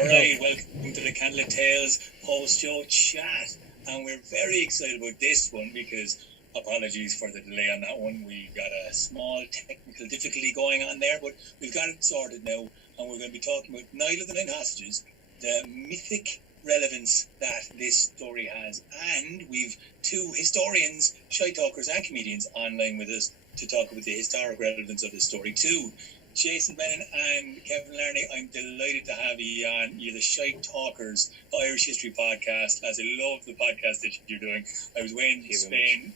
Alright, welcome to the Candlelit Tales post-show chat. And we're very excited about this one because, apologies for the delay on that one, we got a small technical difficulty going on there, but we've got it sorted now, and we're going to be talking about Niall of the Nine Hostages, the mythic relevance that this story has, and we've two historians, shy talkers and comedians online with us to talk about the historic relevance of this story too. Jason Bennett and Kevin Larney, I'm delighted to have you on. You're the Shy Talkers Irish History Podcast. As I love the podcast that you're doing. I was away in Spain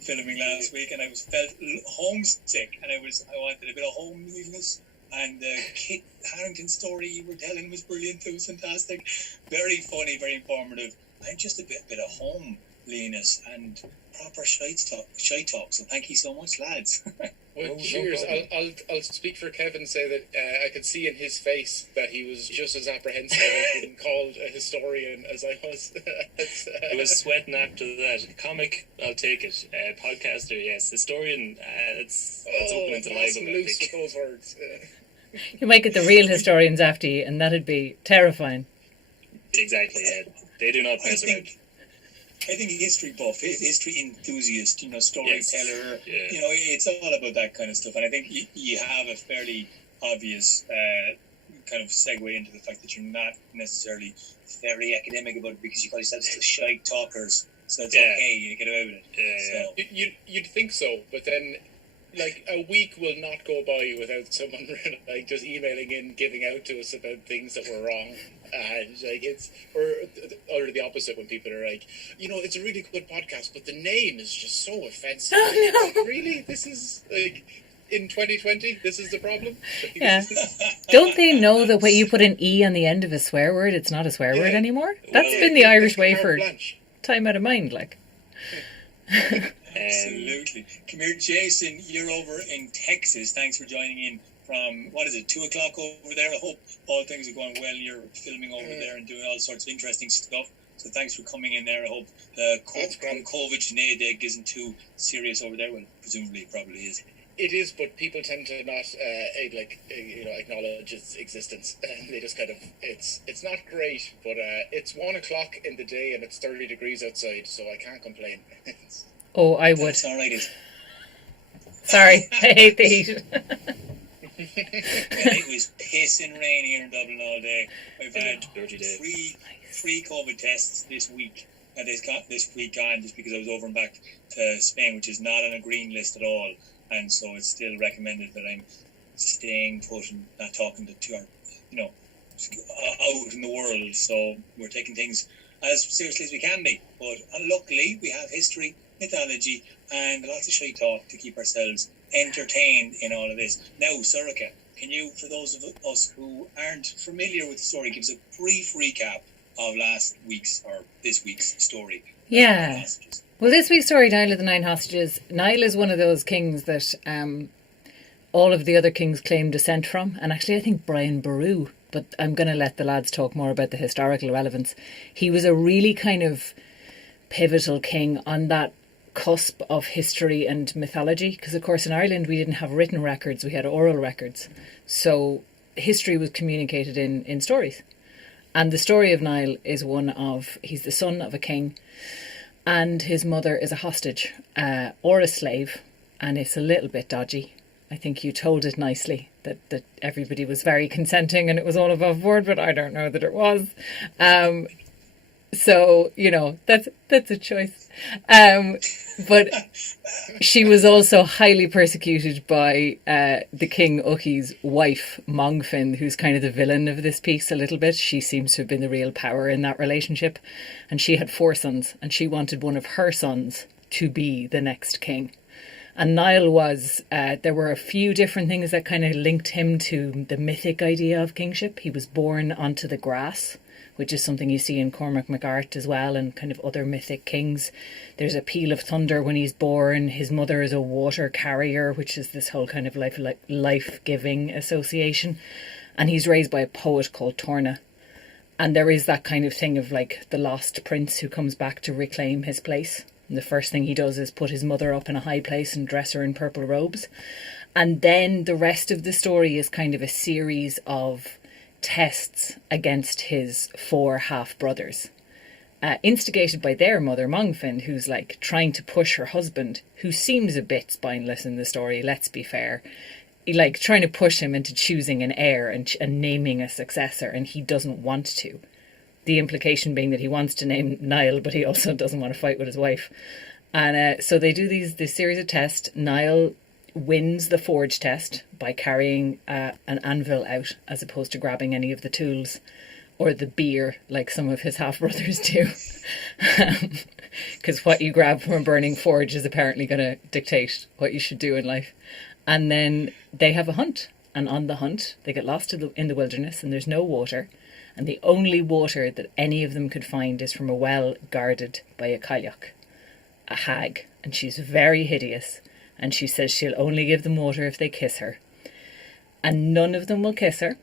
filming last week, and I felt homesick, and I wanted a bit of homeliness. And the Kit Harington story you were telling was brilliant. It was fantastic, very funny, very informative, and just a bit of homeliness and proper shy talk. So thank you so much, lads. Well, cheers. I'll speak for Kevin and say that I could see in his face that he was just as apprehensive of being called a historian as I was. I was sweating after that. Comic, I'll take it. Podcaster, yes. Historian, it's open into life. Loose with those words. You might get the real historians after you, and that'd be terrifying. Exactly, yeah. They do not mess around. I think history buff, history enthusiast, storyteller, yes. Yeah. It's all about that kind of stuff. And I think you have a fairly obvious kind of segue into the fact that you're not necessarily very academic about it because you call yourselves the Shy Talkers. So it's okay, you get away with it. Yeah. So. You'd think so, but then like a week will not go by without someone like just emailing in, giving out to us about things that were wrong. And like or the opposite when people are like, it's a really good podcast, but the name is just so offensive. Oh, no. Like, really? This is like in 2020. This is the problem. Yeah. Don't they know that when you put an E on the end of a swear word, it's not a swear word anymore? That's been the Irish way for time out of mind, like. Absolutely. Come here, Jason. You're over in Texas. Thanks for joining in from, 2 o'clock over there. I hope all things are going well. You're filming over there and doing all sorts of interesting stuff. So thanks for coming in there. I hope the COVID isn't too serious over there. Well, presumably it probably is. It is, but people tend to not acknowledge its existence. They just kind of it's not great, but it's 1 o'clock in the day and it's 30 degrees outside, so I can't complain. Oh, I would. That's all right. Sorry, I hate the heat. It was pissing rain here in Dublin all day. I've had free COVID tests this week. And this week on just because I was over and back to Spain, which is not on a green list at all. And so it's still recommended that I'm staying put and not talking to our, out in the world. So we're taking things as seriously as we can be. But luckily, we have history, mythology, and lots of shy talk to keep ourselves entertained in all of this. Now, Soraka, can you, for those of us who aren't familiar with the story, give us a brief recap of this week's story? Yeah. Well, this week's story, Niall of the Nine Hostages. Niall is one of those kings that all of the other kings claim descent from. And actually, I think Brian Boru, but I'm going to let the lads talk more about the historical relevance. He was a really kind of pivotal king on that cusp of history and mythology. Because, of course, in Ireland, we didn't have written records. We had oral records. So history was communicated in stories. And the story of Niall is one of, he's the son of a king, and his mother is a hostage or a slave, and it's a little bit dodgy. I think you told it nicely, that everybody was very consenting and it was all above board, but I don't know that it was. So, that's a choice. But she was also highly persecuted by the King Uchi's wife, Mongfionn, who's kind of the villain of this piece a little bit. She seems to have been the real power in that relationship. And she had 4 sons, and she wanted one of her sons to be the next king. And Niall was, there were a few different things that kind of linked him to the mythic idea of kingship. He was born onto the grass, which is something you see in Cormac MacArt as well, and kind of other mythic kings. There's a peal of thunder when he's born. His mother is a water carrier, which is this whole kind of life-giving association. And he's raised by a poet called Torna. And there is that kind of thing of like the lost prince who comes back to reclaim his place. And the first thing he does is put his mother up in a high place and dress her in purple robes. And then the rest of the story is kind of a series of tests against his 4 half-brothers, instigated by their mother, Mongfionn, who's like trying to push her husband, who seems a bit spineless in the story, let's be fair, like trying to push him into choosing an heir and naming a successor, and he doesn't want to. The implication being that he wants to name Niall, but he also doesn't want to fight with his wife. And so they do this series of tests. Niall wins the forge test by carrying an anvil out as opposed to grabbing any of the tools or the beer like some of his half-brothers do. Because what you grab from a burning forge is apparently going to dictate what you should do in life. And then they have a hunt. And on the hunt, they get lost in the wilderness and there's no water. And the only water that any of them could find is from a well guarded by a cailleach, a hag. And she's very hideous. And she says she'll only give them water if they kiss her. And none of them will kiss her,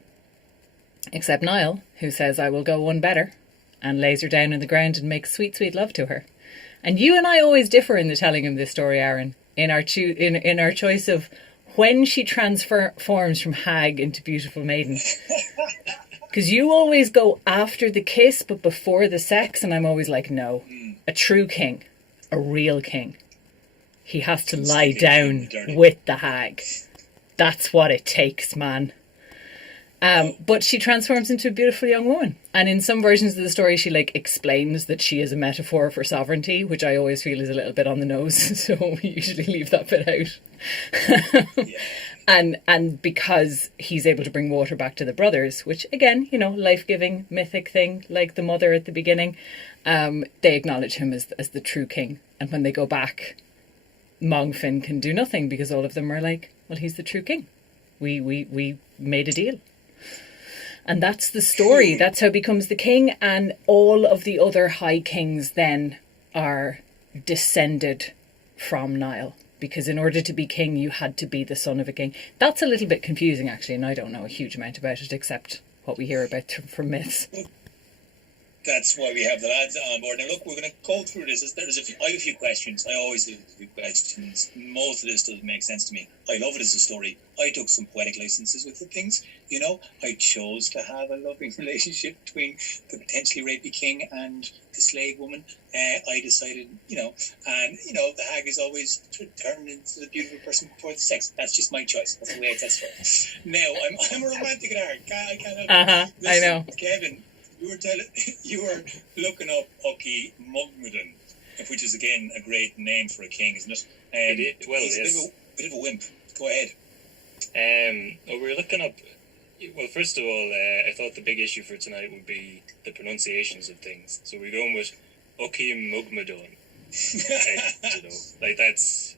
except Niall, who says, I will go one better, and lays her down on the ground and makes sweet, sweet love to her. And you and I always differ in the telling of this story, Aaron, in our choice of when she transforms from hag into beautiful maiden. Because you always go after the kiss, but before the sex, and I'm always like, no, a true king, a real king. He has to lie down with the hag. That's what it takes, man. But she transforms into a beautiful young woman. And in some versions of the story, she like explains that she is a metaphor for sovereignty, which I always feel is a little bit on the nose. So we usually leave that bit out. And because he's able to bring water back to the brothers, which again, you know, life-giving, mythic thing, like the mother at the beginning, they acknowledge him as the true king. And when they go back, Mongfionn can do nothing because all of them are like, well, he's the true king. We made a deal. And that's the story. That's how he becomes the king. And all of the other high kings then are descended from Niall. Because in order to be king, you had to be the son of a king. That's a little bit confusing, actually, and I don't know a huge amount about it, except what we hear about from myths. That's why we have the lads on board. Now, look, we're going to go through this. I have a few questions. I always have a few questions. Most of this doesn't make sense to me. I love it as a story. I took some poetic licenses with the things, you know. I chose to have a loving relationship between the potentially rapey king and the slave woman. I decided, you know, and, you know, the hag is always turned into the beautiful person before the sex. That's just my choice. That's the way I test for it. Now, I'm a romantic at heart. I can't help it. Listen, I know. Kevin, you were looking up Ucky Mugmudon, which is again a great name for a king, isn't it? He's a bit of a wimp. Go ahead. We're looking up. Well, first of all, I thought the big issue for tonight would be the pronunciations of things. So we're going with Ucky Mugmudon. You know, like that's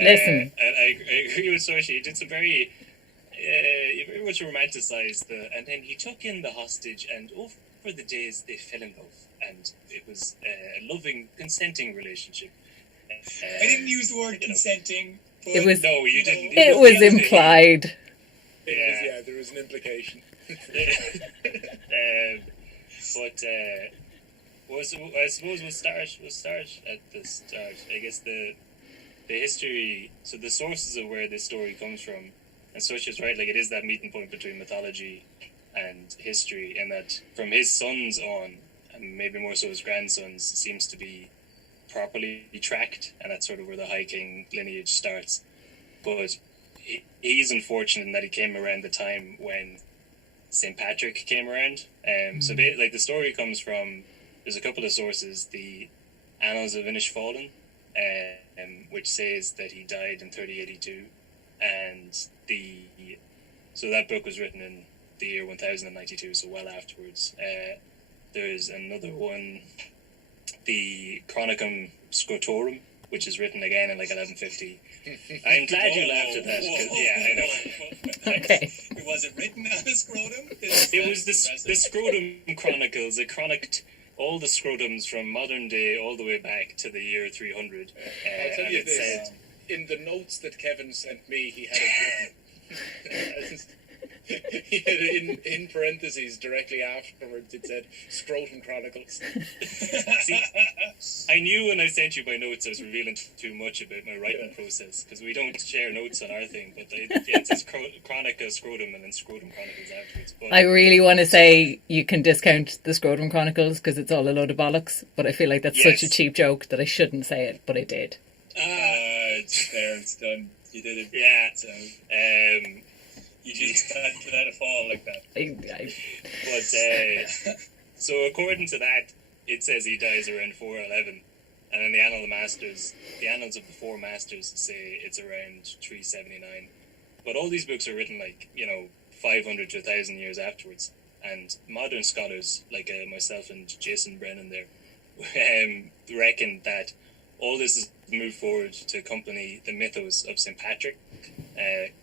Listen, and I agree with Saoirse. He did some very much romanticized and then he took in the hostage, and over the days they fell in love, and it was a loving, consenting relationship. I didn't use the word consenting. But it was. No, you didn't. It was implied. There was an implication. I suppose we'll start at the start. I guess the history. So the sources of where this story comes from. And Saoirse is right, like it is that meeting point between mythology and history, and that from his sons on, and maybe more so his grandsons, seems to be properly tracked, and that's sort of where the High King lineage starts. But he's unfortunate in that he came around the time when St. Patrick came around. So like the story comes from, there's a couple of sources, the Annals of Inishfallen, which says that he died in 3082, and so that book was written in the year 1092, so well afterwards. There's another one, the Chronicum Scotorum, which is written again in like 1150. I'm glad you laughed at that. I know. Okay. Was it written on a scrotum? It was the Scrotum Chronicles. It chronicled all the scrotums from modern day all the way back to the year 300. I'll tell you this. In the notes that Kevin sent me, he had it written. in parentheses, directly afterwards, it said Scrotum Chronicles. See, I knew when I sent you my notes I was revealing too much about my writing process, because we don't share notes on our thing, but it says Chronica Scrotum and then Scrotum Chronicles afterwards. But I really want to say you can discount the Scrotum Chronicles because it's all a load of bollocks, but I feel like that's such a cheap joke that I shouldn't say it, but I did. It's there, it's done. You did it. Yeah. So, you just had to let it fall like that. But so according to that, it says he dies around 411, and then the Annals of the Four Masters say it's around 379. But all these books are written 500 to 1,000 years afterwards, and modern scholars like myself and Jason Brennan there reckon that all this is moved forward to accompany the mythos of St. Patrick,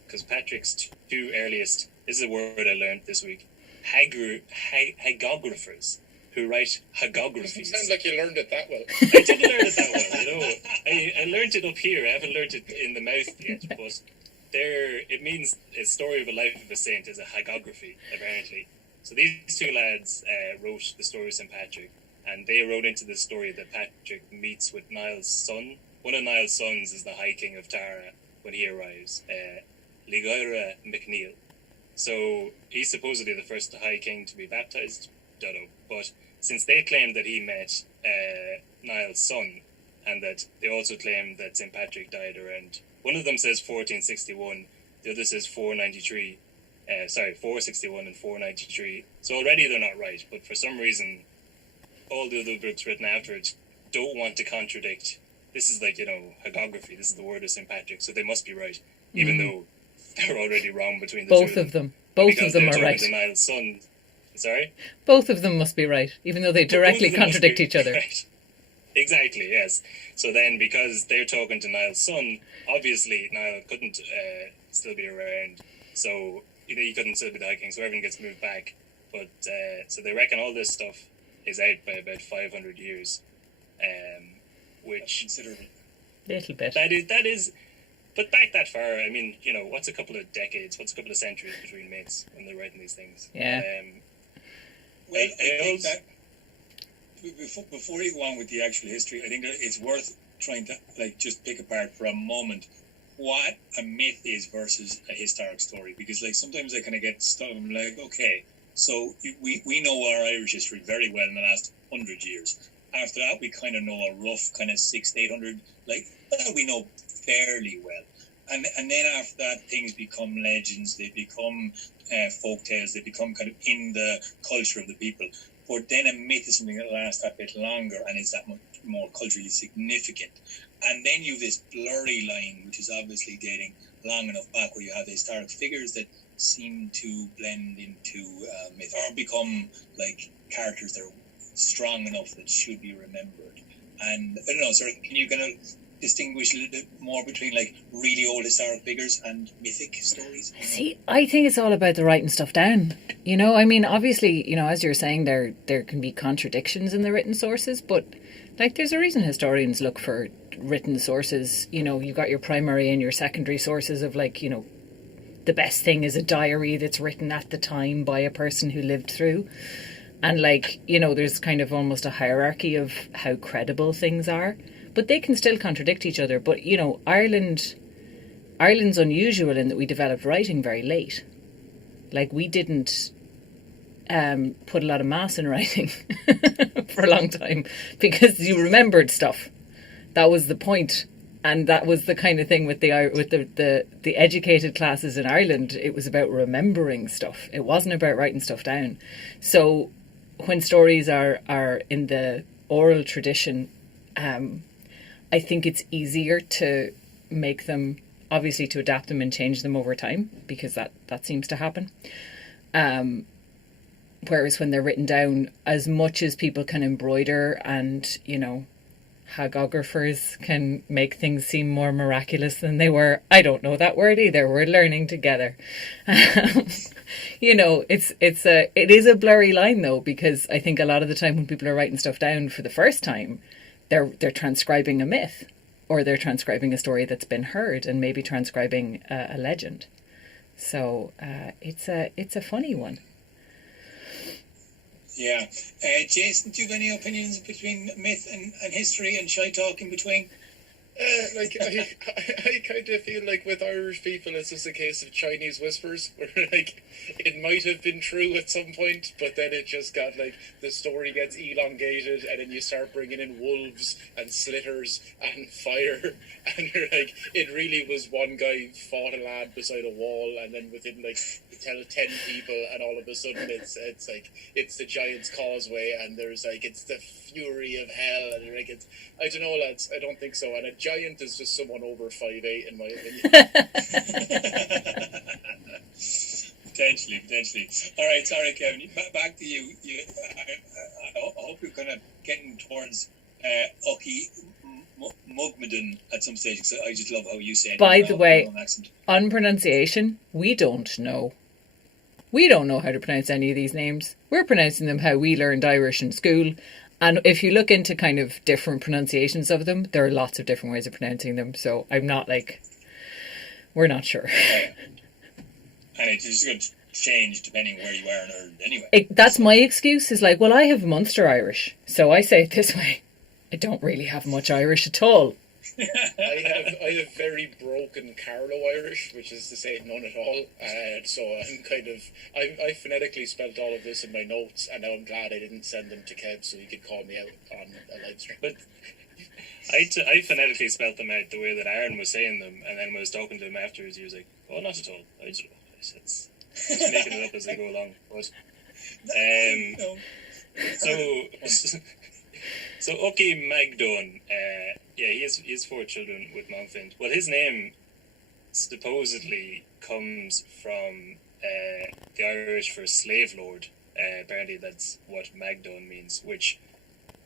because Patrick's two earliest, this is a word I learned this week, hagographers, who write hagographies. It sounds like you learned it that well. I didn't learn it that well, I learned it up here, I haven't learned it in the mouth yet, but it means a story of a life of a saint is a hagography, apparently. So these two lads wrote the story of St. Patrick, and they wrote into the story that Patrick meets with Niall's son. One of Niall's sons is the High King of Tara when he arrives, Ligoira McNeil. So he's supposedly the first High King to be baptized. Don't know. But since they claim that he met Niall's son, and that they also claim that St. Patrick died around, one of them says 1461, the other says 493. 461 and 493. So already they're not right, but for some reason, all the other books written afterwards don't want to contradict. This is hagography. This is the word of St. Patrick, so they must be right, even though they're already wrong between the Both two of them. Both of them are right. Niall's son. Sorry? Both of them must be right, even though they directly contradict each other. Right. Exactly, yes. So then, because they're talking to Niall's son, obviously Niall couldn't still be around, so he couldn't still be the High King, so everything gets moved back. But so they reckon all this stuff is out by about 500 years, which considerable. Little bit. That is, but back that far, I mean, what's a couple of decades, what's a couple of centuries between mates when they're writing these things? Yeah. Well, I think that before you go on with the actual history, I think that it's worth trying to just pick apart for a moment what a myth is versus a historic story, because sometimes I kind of get stuck. I'm like, okay, so we know our Irish history very well in the last 100 years. After that, we kind of know a rough kind of 600 to 800, that we know fairly well. And then after that, things become legends, they become folk tales, they become kind of in the culture of the people. But then a myth is something that lasts that bit longer and is that much more culturally significant. And then you have this blurry line, which is obviously dating long enough back, where you have historic figures that seem to blend into myth or become characters that are strong enough that should be remembered. And I don't know, sir, can you kind of distinguish a little bit more between really old historic figures and mythic stories? See, I think it's all about the writing stuff down. I mean, obviously, as you're saying, there can be contradictions in the written sources, but there's a reason historians look for written sources. You've got your primary and your secondary sources of the best thing is a diary that's written at the time by a person who lived through. And there's kind of almost a hierarchy of how credible things are. But they can still contradict each other. But, Ireland's unusual in that we developed writing very late. We didn't put a lot of mass in writing for a long time because you remembered stuff. That was the point. And that was the kind of thing with the educated classes in Ireland. It was about remembering stuff. It wasn't about writing stuff down. So when stories are in the oral tradition, I think it's easier to make them, obviously to adapt them and change them over time, because that seems to happen. Whereas when they're written down, as much as people can embroider and, hagographers can make things seem more miraculous than they were. I don't know that word either. We're learning together. It is a blurry line though, because I think a lot of the time when people are writing stuff down for the first time, they're transcribing a myth, or they're transcribing a story that's been heard, and maybe transcribing a legend. So it's a funny one. Yeah. Jason, do you have any opinions between myth and history and shy talk in between? I kind of feel like with Irish people, it's just a case of Chinese whispers, where like it might have been true at some point, but then it just got like the story gets elongated, and then you start bringing in wolves and slitters and fire, and you're like, it really was one guy fought a lad beside a wall, and then within like you tell 10 people, and all of a sudden it's like it's the Giant's Causeway, and there's like it's the fury of hell, and you're like it's I don't know, lads, I don't think so, and a giant is just someone over 5'8", in my opinion. Potentially. All right, sorry, Kevin. Back to you. I hope you're kind of getting towards Ucky Mugmadon at some stage. Cause I just love how you say it. By the way, on pronunciation, we don't know. We don't know how to pronounce any of these names. We're pronouncing them how we learned Irish in school. And if you look into kind of different pronunciations of them, there are lots of different ways of pronouncing them. So I'm not like, we're not sure. And it's just going to change depending where you are in Ireland anyway. That's my excuse, is like, well, I have Munster Irish, so I say it this way. I don't really have much Irish at all. I have very broken Carlo Irish, which is to say none at all. So I'm kind of I phonetically spelt all of this in my notes, and now I'm glad I didn't send them to Kev so he could call me out on a live stream. But I phonetically spelt them out the way that Aaron was saying them, and then when I was talking to him afterwards, he was like, "Oh, not at all. I just making it up as I go along." But so Ucky Magdon, he has 4 children with Mongfionn. Well, his name supposedly comes from the Irish for slave lord. Apparently, that's what Magdon means, which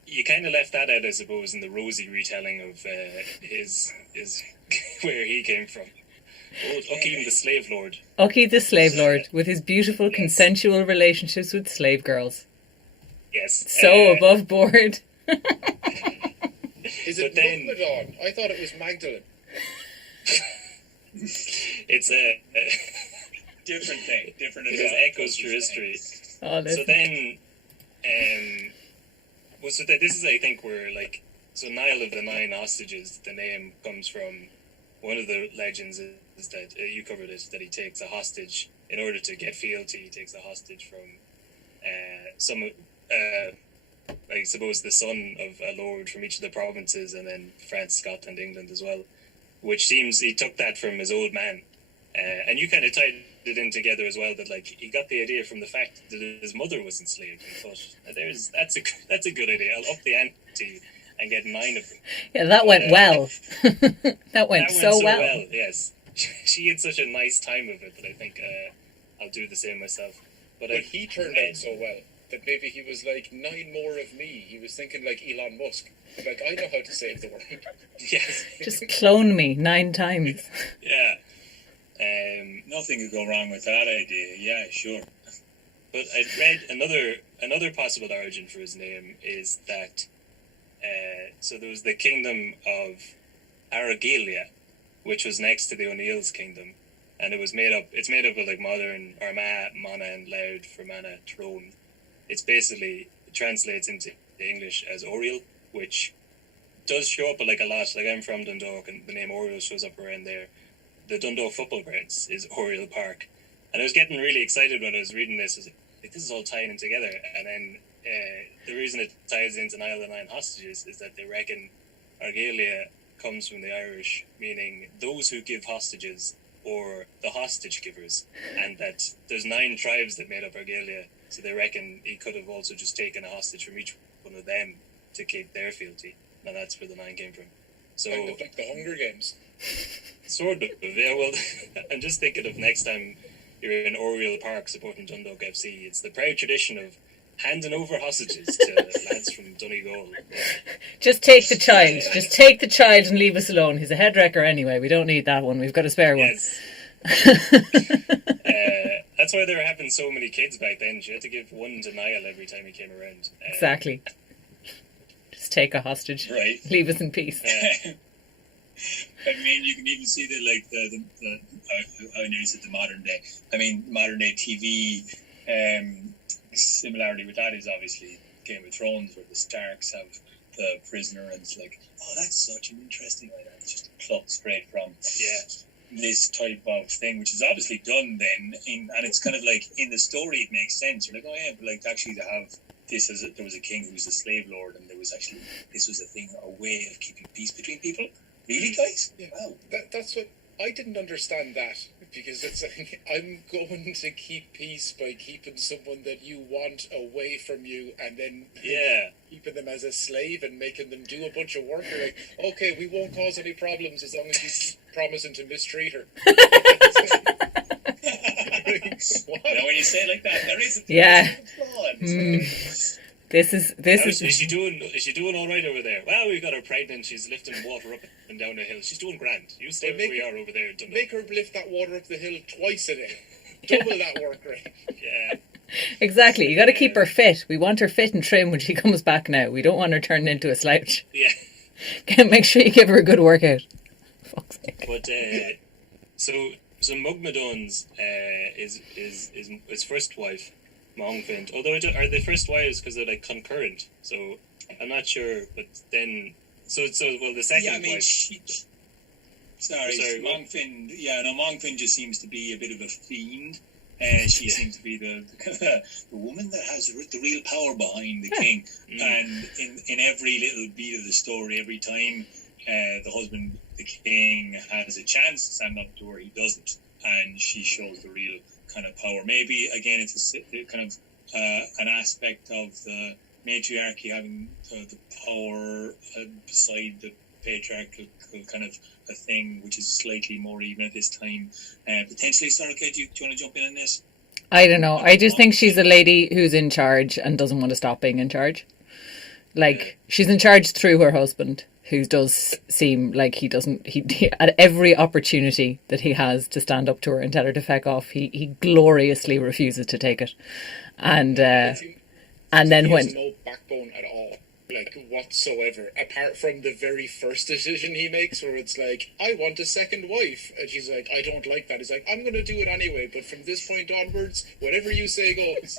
you kind of left that out, I suppose, in the rosy retelling of his where he came from. Old Ucky the slave lord. Ucky the slave lord, with his beautiful consensual relationships with slave girls. Yes. So above board. Is it Mugmadon? I thought it was Magdalene. It's a different thing. Different. It echoes through history. Oh, so then, this is, I think, where like, so Niall of the 9 hostages, the name comes from one of the legends is that you covered it, that he takes a hostage in order to get fealty. He takes a hostage from I suppose the son of a lord from each of the provinces, and then France, Scotland, England as well, which seems he took that from his old man. And you kind of tied it in together as well, that like he got the idea from the fact that his mother was enslaved, and thought, that's a good idea. I'll up the ante and get 9 of them. Yeah, that went well. that went so well. Yes, she had such a nice time of it that I think I'll do the same myself. But he turned out so well that maybe he was like 9 more of me. He was thinking like Elon Musk. Like, I know how to save the world. Yes. Just clone me 9 times. Yeah. Nothing could go wrong with that idea. Yeah, sure. But I'd read another possible origin for his name is that so there was the kingdom of Argylia, which was next to the O'Neill's kingdom, and it's made up of like modern Armagh, Mana and Loud for Mana, Tyrone. It translates into English as Oriel, which does show up like a lot. Like, I'm from Dundalk, and the name Oriel shows up around there. The Dundalk football grounds is Oriel Park, and I was getting really excited when I was reading this. I was like, this is all tying in together. And then the reason it ties into Niall the 9 hostages is that they reckon Argylia comes from the Irish, meaning those who give hostages, or the hostage givers, and that there's 9 tribes that made up Argylia. So they reckon he could have also just taken a hostage from each one of them to keep their fealty, and that's where the 9 came from. So kind of like the Hunger Games. Sort of, yeah. Well, I'm just thinking of next time you're in Oriel Park supporting Dundalk FC. It's the proud tradition of handing over hostages to lads from Donegal. Just take the child. Just take the child and leave us alone. He's a head wrecker anyway. We don't need that one. We've got a spare one. That's why they were having so many kids back then. She had to give one to Niall every time he came around. Exactly. Just take a hostage. Right. Leave us in peace. I mean, you can even see that, like I nearly said the modern day. I mean, modern day TV. Similarity with that is obviously Game of Thrones, where the Starks have the prisoner, and it's like, oh, that's such an interesting idea. It's just plucked straight from this type of thing, which is obviously done then, and it's kind of like in the story it makes sense. You're like, oh yeah, but like actually to have this as there was a king who was a slave lord, and this was a thing, a way of keeping peace between people. Really, guys? Yeah. Wow. That's what I didn't understand that, because it's like, I'm going to keep peace by keeping someone that you want away from you, and then keeping them as a slave and making them do a bunch of work. You're like, okay, we won't cause any problems as long as you keep promising to mistreat her. Now, when you say it like that, there is a flaw. This is. Is she doing all right over there? Well, we've got her pregnant. She's lifting water up and down the hill. She's doing grand. You stay where you are over there. Make her lift that water up the hill twice a day. Double that work rate. Yeah. Exactly. You got to keep her fit. We want her fit and trim when she comes back now. We don't want her turning into a slouch. Yeah. Make sure you give her a good workout. Fuck's sake. But so Mugmadon's his first wife, Mongfionn. Although are they first wives because they're like concurrent? So I'm not sure. But then the second wife. Sorry, Mongfionn. Yeah, no, Mongfionn just seems to be a bit of a fiend. She seems to be the woman that has the real power behind the king. And in every little beat of the story, every time the husband, the king, has a chance to stand up to her, he doesn't, and she shows the real kind of power. Maybe again, it's a kind of an aspect of the matriarchy having the power beside the patriarchal kind of a thing, which is slightly more even at this time. Potentially, sorry, Kate, do you want to jump in on this? I don't know. I just think she's a lady who's in charge and doesn't want to stop being in charge. Like, she's in charge through her husband, who does seem like he at every opportunity that he has to stand up to her and tell her to feck off, he gloriously refuses to take it. And then he when... has no backbone at all, like, whatsoever, apart from the very first decision he makes, where it's like, I want a second wife, and she's like, I don't like that. He's like, I'm going to do it anyway, but from this point onwards, whatever you say goes.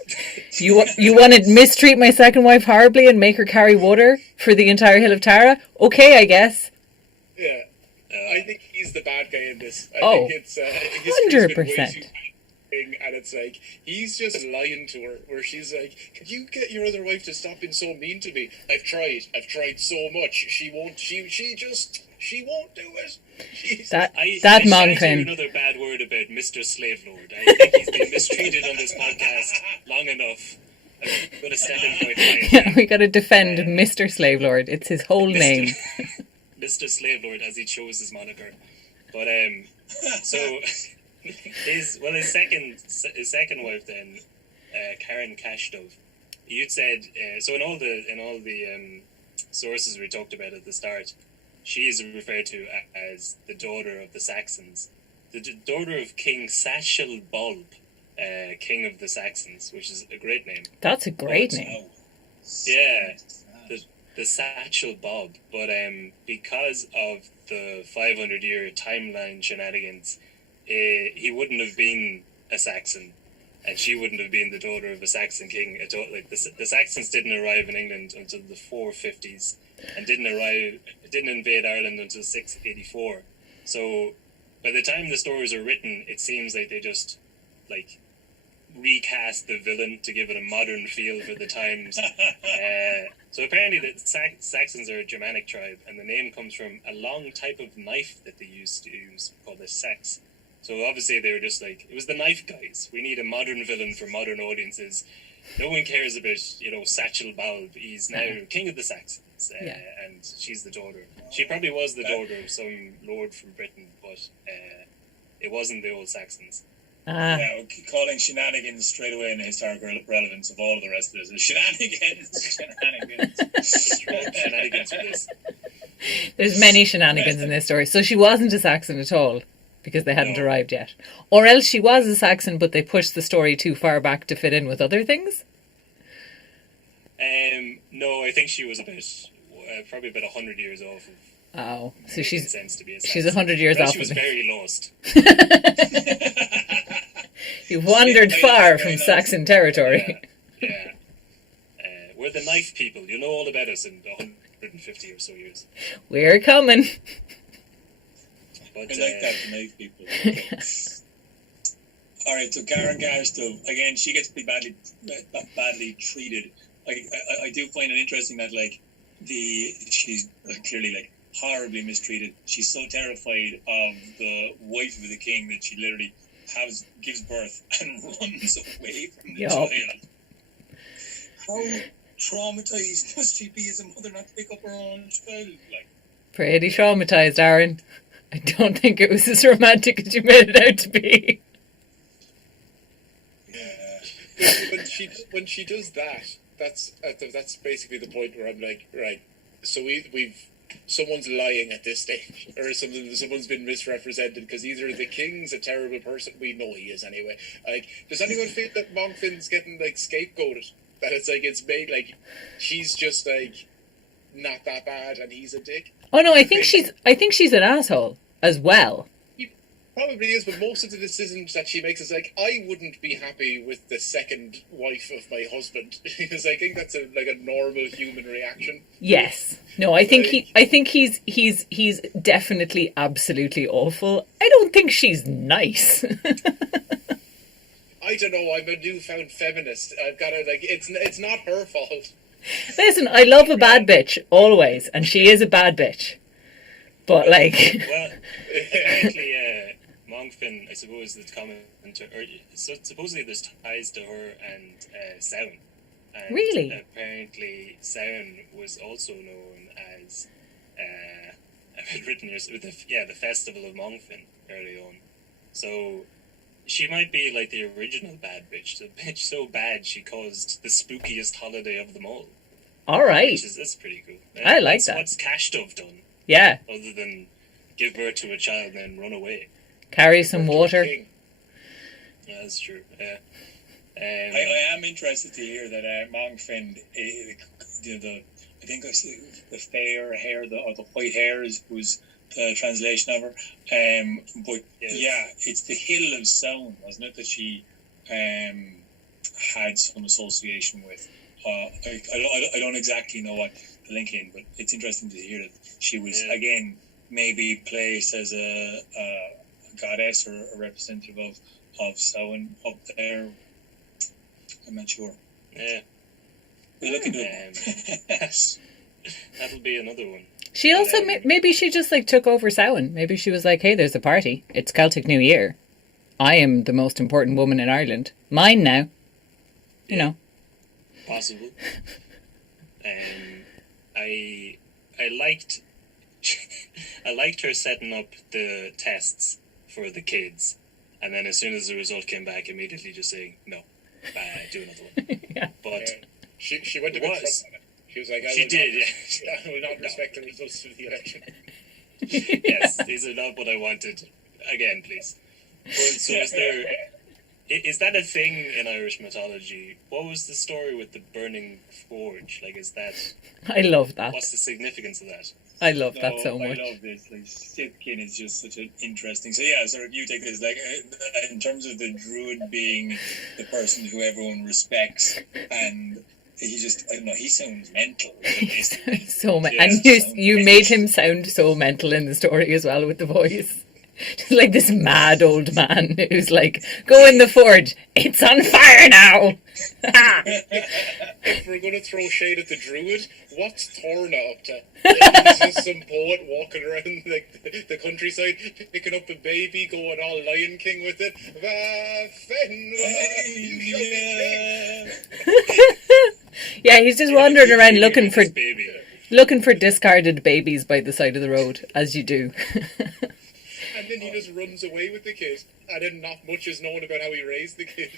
You want to mistreat my second wife horribly and make her carry water for the entire Hill of Tara? Okay, I guess. Yeah. I think he's the bad guy in this. I think it's 100%. And it's like, he's just lying to her, where she's like, can you get your other wife to stop being so mean to me? I've tried so much. She won't do it. That I shan't Mongfionn. hear another bad word about Mr. Slave Lord. I think he's been mistreated on this podcast long enough. I'm going to stand in for it. Yeah, we got to defend Mr. Slave Lord. It's his whole name. Mr. Slave Lord, as he chose his moniker. But so his second wife then, Karen Kashdov. You'd said so in all the sources we talked about at the start, she is referred to as the daughter of the Saxons, the daughter of King Satchel Bulb, King of the Saxons, which is a great name. That's a great name. Yeah, the Satchel Bob, but because of the 500-year timeline shenanigans, he wouldn't have been a Saxon, and she wouldn't have been the daughter of a Saxon king at all. Like the Saxons didn't arrive in England until the 450s, and didn't invade Ireland until 684. So by the time the stories are written, it seems like they just like recast the villain to give it a modern feel for the times. So apparently the Saxons are a Germanic tribe, and the name comes from a long type of knife that they used to use called a sex. So obviously they were just like, it was the knife guys. We need a modern villain for modern audiences. No one cares about, Satchel Bulb. He's now king of the Saxons, and she's the daughter. She probably was the daughter of some lord from Britain, but it wasn't the old Saxons. Yeah, we're calling shenanigans straight away in the historical relevance of all of the rest of this. Shenanigans. Shenanigans for this. There's many shenanigans in this story. So she wasn't a Saxon at all, because they hadn't arrived yet. Or else she was a Saxon, but they pushed the story too far back to fit in with other things? No, I think she was probably about 100 years off of Oh, so Making she's sense to be a she's Saxon. 100 years Well, off she was of me. very lost. You wandered Yeah, far very from nice. Saxon territory. Yeah. We're the knife people. You'll know all about us in 150 or so years. We're coming. But I like that for nice people. All right, so Karen Garstow, again, she gets pretty badly treated. I do find it interesting that like she's clearly like horribly mistreated. She's so terrified of the wife of the king that she literally gives birth and runs away from the Yup. child. How traumatized must she be as a mother not to pick up her own child? Like, Pretty traumatized, Aaron. I don't think it was as romantic as you made it out to be. When she does that, that's basically the point where I'm like, right. So we've someone's lying at this stage, or someone's been misrepresented, because either the king's a terrible person, we know he is anyway. Like, does anyone feel that Mongfionn's getting like scapegoated? That it's like it's made like she's just like not that bad and he's a dick. Oh no, I think she's an asshole as well. He probably is, but most of the decisions that she makes is like, I wouldn't be happy with the second wife of my husband, because I think that's a normal human reaction. Yes. No, I think he's definitely absolutely awful. I don't think she's nice. I don't know. I'm a newfound feminist. I've got to it's not her fault. Listen, I love a bad bitch always, and she is a bad bitch. But like, well, apparently, Mongfionn, I suppose, the commenter, or so supposedly there's ties to her and Samhain. And Really? Apparently, Samhain was also known as I've written here with the festival of Mongfionn early on. So she might be like the original bad bitch, the bitch so bad she caused the spookiest holiday of them all. all right, That's pretty cool. I like that. What's Cashdove done yeah, other than give birth to a child and then run away? carry some water. Yeah, that's true. Yeah. I am interested to hear that Mongfionn, I think the fair hair, or the white hair was the translation of her. But Yes. yeah, it's the Hill of Sound, wasn't it, that she had some association with. I don't exactly know what the link in, but it's interesting to hear that she was again maybe placed as a goddess or a representative of Samhain up there. I'm not sure. Yeah. We'll look into it. That'll be another one. She also maybe she just like took over Samhain. Maybe she was like, "Hey, there's a party. It's Celtic New Year. I am the most important woman in Ireland. Mine now." You know. Possible. I liked I liked her setting up the tests for the kids, and then as soon as the result came back, immediately just saying no, do another one. Yeah. But She went to bit Trump on it. She was like, I will not respect the results of the election. Yes, these are not what I wanted. Again, please. But, so is that a thing in Irish mythology? What was the story with the burning forge? Like, is that... I love that. What's the significance of that? I love that so much. I love this. Like, Sithkin is just such an interesting... So yeah, sort of you take this, like, in terms of the druid being the person who everyone respects, and he just, I don't know, he sounds mental. So and you made him sound so mental in the story as well with the voice. Just like this mad old man who's like, "Go in the forge, it's on fire now." If we're going to throw shade at the druid, what's Torna up to? He's just some poet walking around like the countryside, picking up a baby, going all Lion King with it. Yeah, he's just wandering around looking baby. for discarded babies by the side of the road, as you do. And then he just runs away with the kid, and then not much is known about how he raised the kid.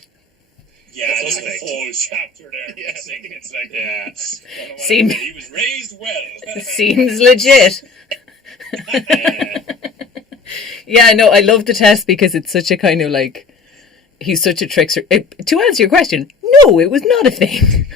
Yeah, That's there's a whole chapter there. Yeah. It's like, he was raised well. Seems legit. Yeah, no, I love the test because it's such a kind of like, he's such a trickster. To answer your question, no, it was not a thing.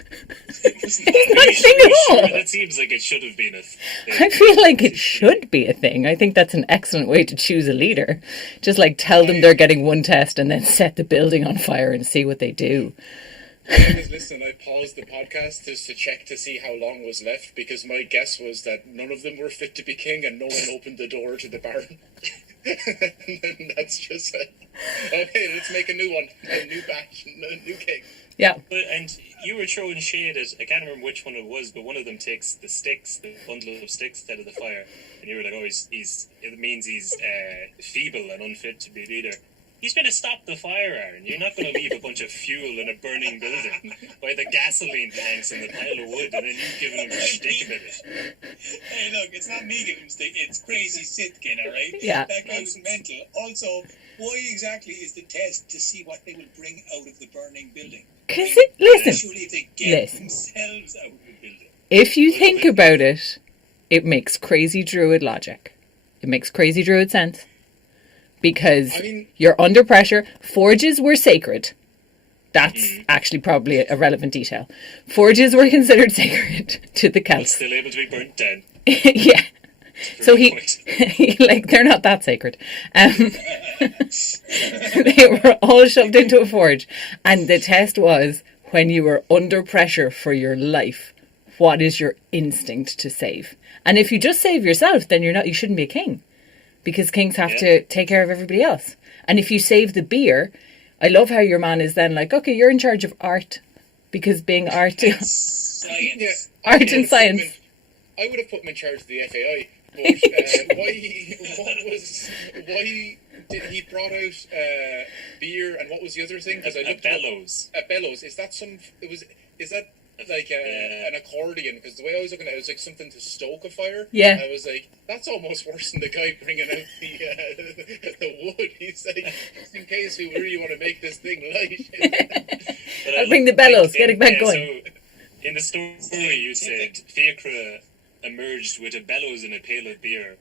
It's not a thing at all. That seems like it should have been a thing. I feel like it should be a thing. I think that's an excellent way to choose a leader. Just like tell them they're getting one test and then set the building on fire and see what they do. When I was listening, I paused the podcast just to check to see how long was left, because my guess was that none of them were fit to be king and no one opened the door to the baron. And that's just like, okay, let's make a new one, a new batch, a new king. Yeah. And you were throwing shade at, I can't remember which one it was, but one of them takes the sticks, the bundle of sticks out of the fire, and you were like, oh, it means he's feeble and unfit to be leader. He's going to stop the fire, Aaron. You're not going to leave a bunch of fuel in a burning building by the gasoline tanks and the pile of wood, and then you've given him a shtick about it. Hey, look, it's not me giving him stick. It's crazy Sitkin, all right? Yeah. That guy was mental. Also, why exactly is the test to see what they will bring out of the burning building? Because listen, Surely if they get themselves out of the building. if you think about it, it makes crazy druid logic. It makes crazy druid sense. Because you're under pressure. Forges were sacred. That's actually probably a relevant detail. Forges were considered sacred to the But Celts. still able to be burnt down. Yeah. So like, they're not that sacred. They were all shoved into a forge. And the test was, when you were under pressure for your life, what is your instinct to save? And if you just save yourself, then you shouldn't be a king. Because kings have to take care of everybody else. And if you save the beer, I love how your man is then like, okay, you're in charge of art. Because being art... Science. Art and science. I would have put him in charge of the FAI. But why did he brought out beer, and what was the other thing? Because I looked bellows. A bellows. Is that is that like an accordion? Because the way I was looking at it, was like something to stoke a fire. Yeah. I was like, that's almost worse than the guy bringing out the wood. He's like, just in case we really want to make this thing light. I'll bring the bellows, get it back going. So in the story you said Fiacre emerged with a bellows and a pail of beer,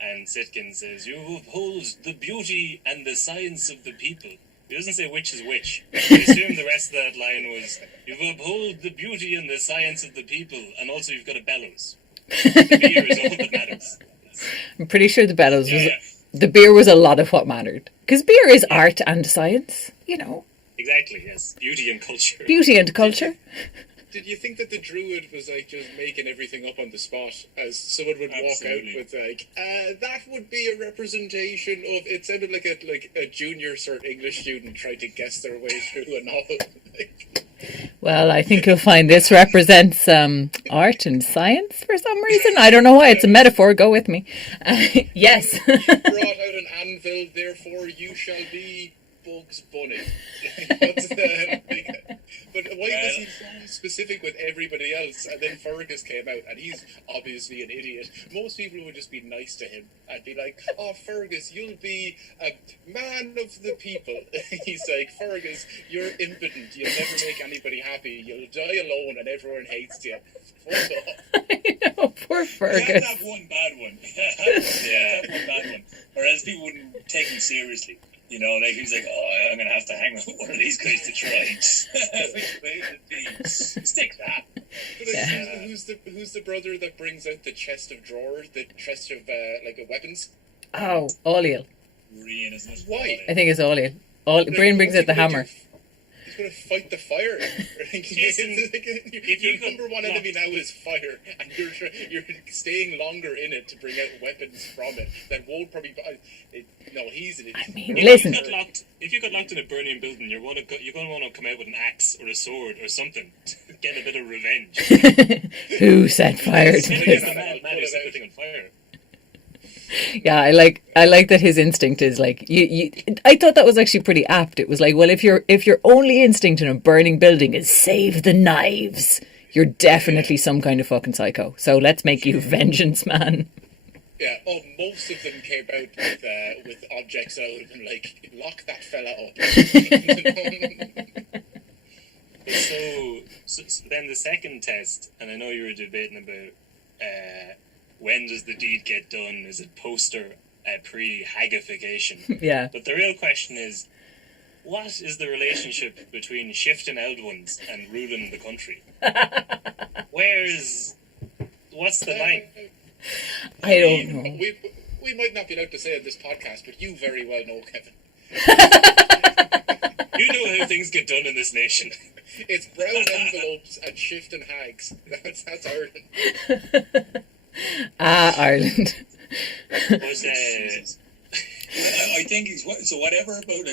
and Sitkin says, you uphold the beauty and the science of the people. He doesn't say which is which. I assume the rest of that line was, you uphold the beauty and the science of the people, and also you've got a bellows. The beer is all that matters. I'm pretty sure the bellows was... The beer was a lot of what mattered. Because beer is art and science, you know. Exactly, yes. Beauty and culture. Beauty and culture. Did you think that the druid was like just making everything up on the spot, as someone would walk out with like, that would be a representation of? It sounded like a junior cert English student trying to guess their way through a novel. Well, I think you'll find this represents art and science for some reason. I don't know why. It's a metaphor. Go with me. Yes. You brought out an anvil, therefore you shall be Bugs Bunny. But why was he so specific with everybody else? And then Fergus came out, and he's obviously an idiot. Most people would just be nice to him and be like, oh, Fergus, you'll be a man of the people. He's like, Fergus, you're impotent. You'll never make anybody happy. You'll die alone, and everyone hates you. I know, poor Fergus. You have to have one bad one. One bad one. Or else people wouldn't take him seriously. You know, like he's like, oh, I'm gonna have to hang with one of these guys to try. Which way would it be? Stick that. But like, who's the brother that brings out the chest of drawers, the chest of like weapons? Oh, Oliel. Brian, isn't it? Why? I think it's Oliel. Brian brings out the hammer. He's going to fight the fire. Your number one enemy now is fire, and you're staying longer in it to bring out weapons from it that won't probably. No, he's an idiot. I mean, listen. If you got locked in a burning building, you're going to want to come out with an axe or a sword or something to get a bit of revenge. Who set fire to this? Man who set the thing on fire. Yeah, I like that his instinct is like you. I thought that was actually pretty apt. It was like, well, if your only instinct in a burning building is save the knives, you're definitely some kind of fucking psycho. So let's make you vengeance man. Yeah. Oh, most of them came out with objects that would have been like, lock that fella up. So then the second test, and I know you were debating about. When does the deed get done? Is it post or pre-hagification? Yeah. But the real question is, what is the relationship between shifting out ones and ruling the country? What's the line? I don't know. We might not be allowed to say on this podcast, but you very well know, Kevin. You know how things get done in this nation. It's brown envelopes and shifting hags. That's Ireland. Ireland. But, I think so. Whatever about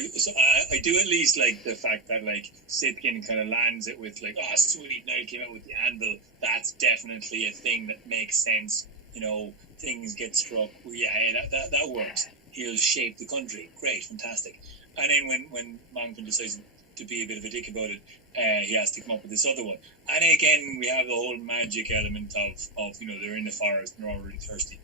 I do at least like the fact that like Sipkin kind of lands it with like, oh sweet, Niall came out with the anvil. That's definitely a thing that makes sense. You know, things get struck. Yeah, that works. He'll shape the country. Great, fantastic. And then when Mongfionn decides to be a bit of a dick about it, he has to come up with this other one. And again, we have the whole magic element of you know, they're in the forest and they're all really thirsty.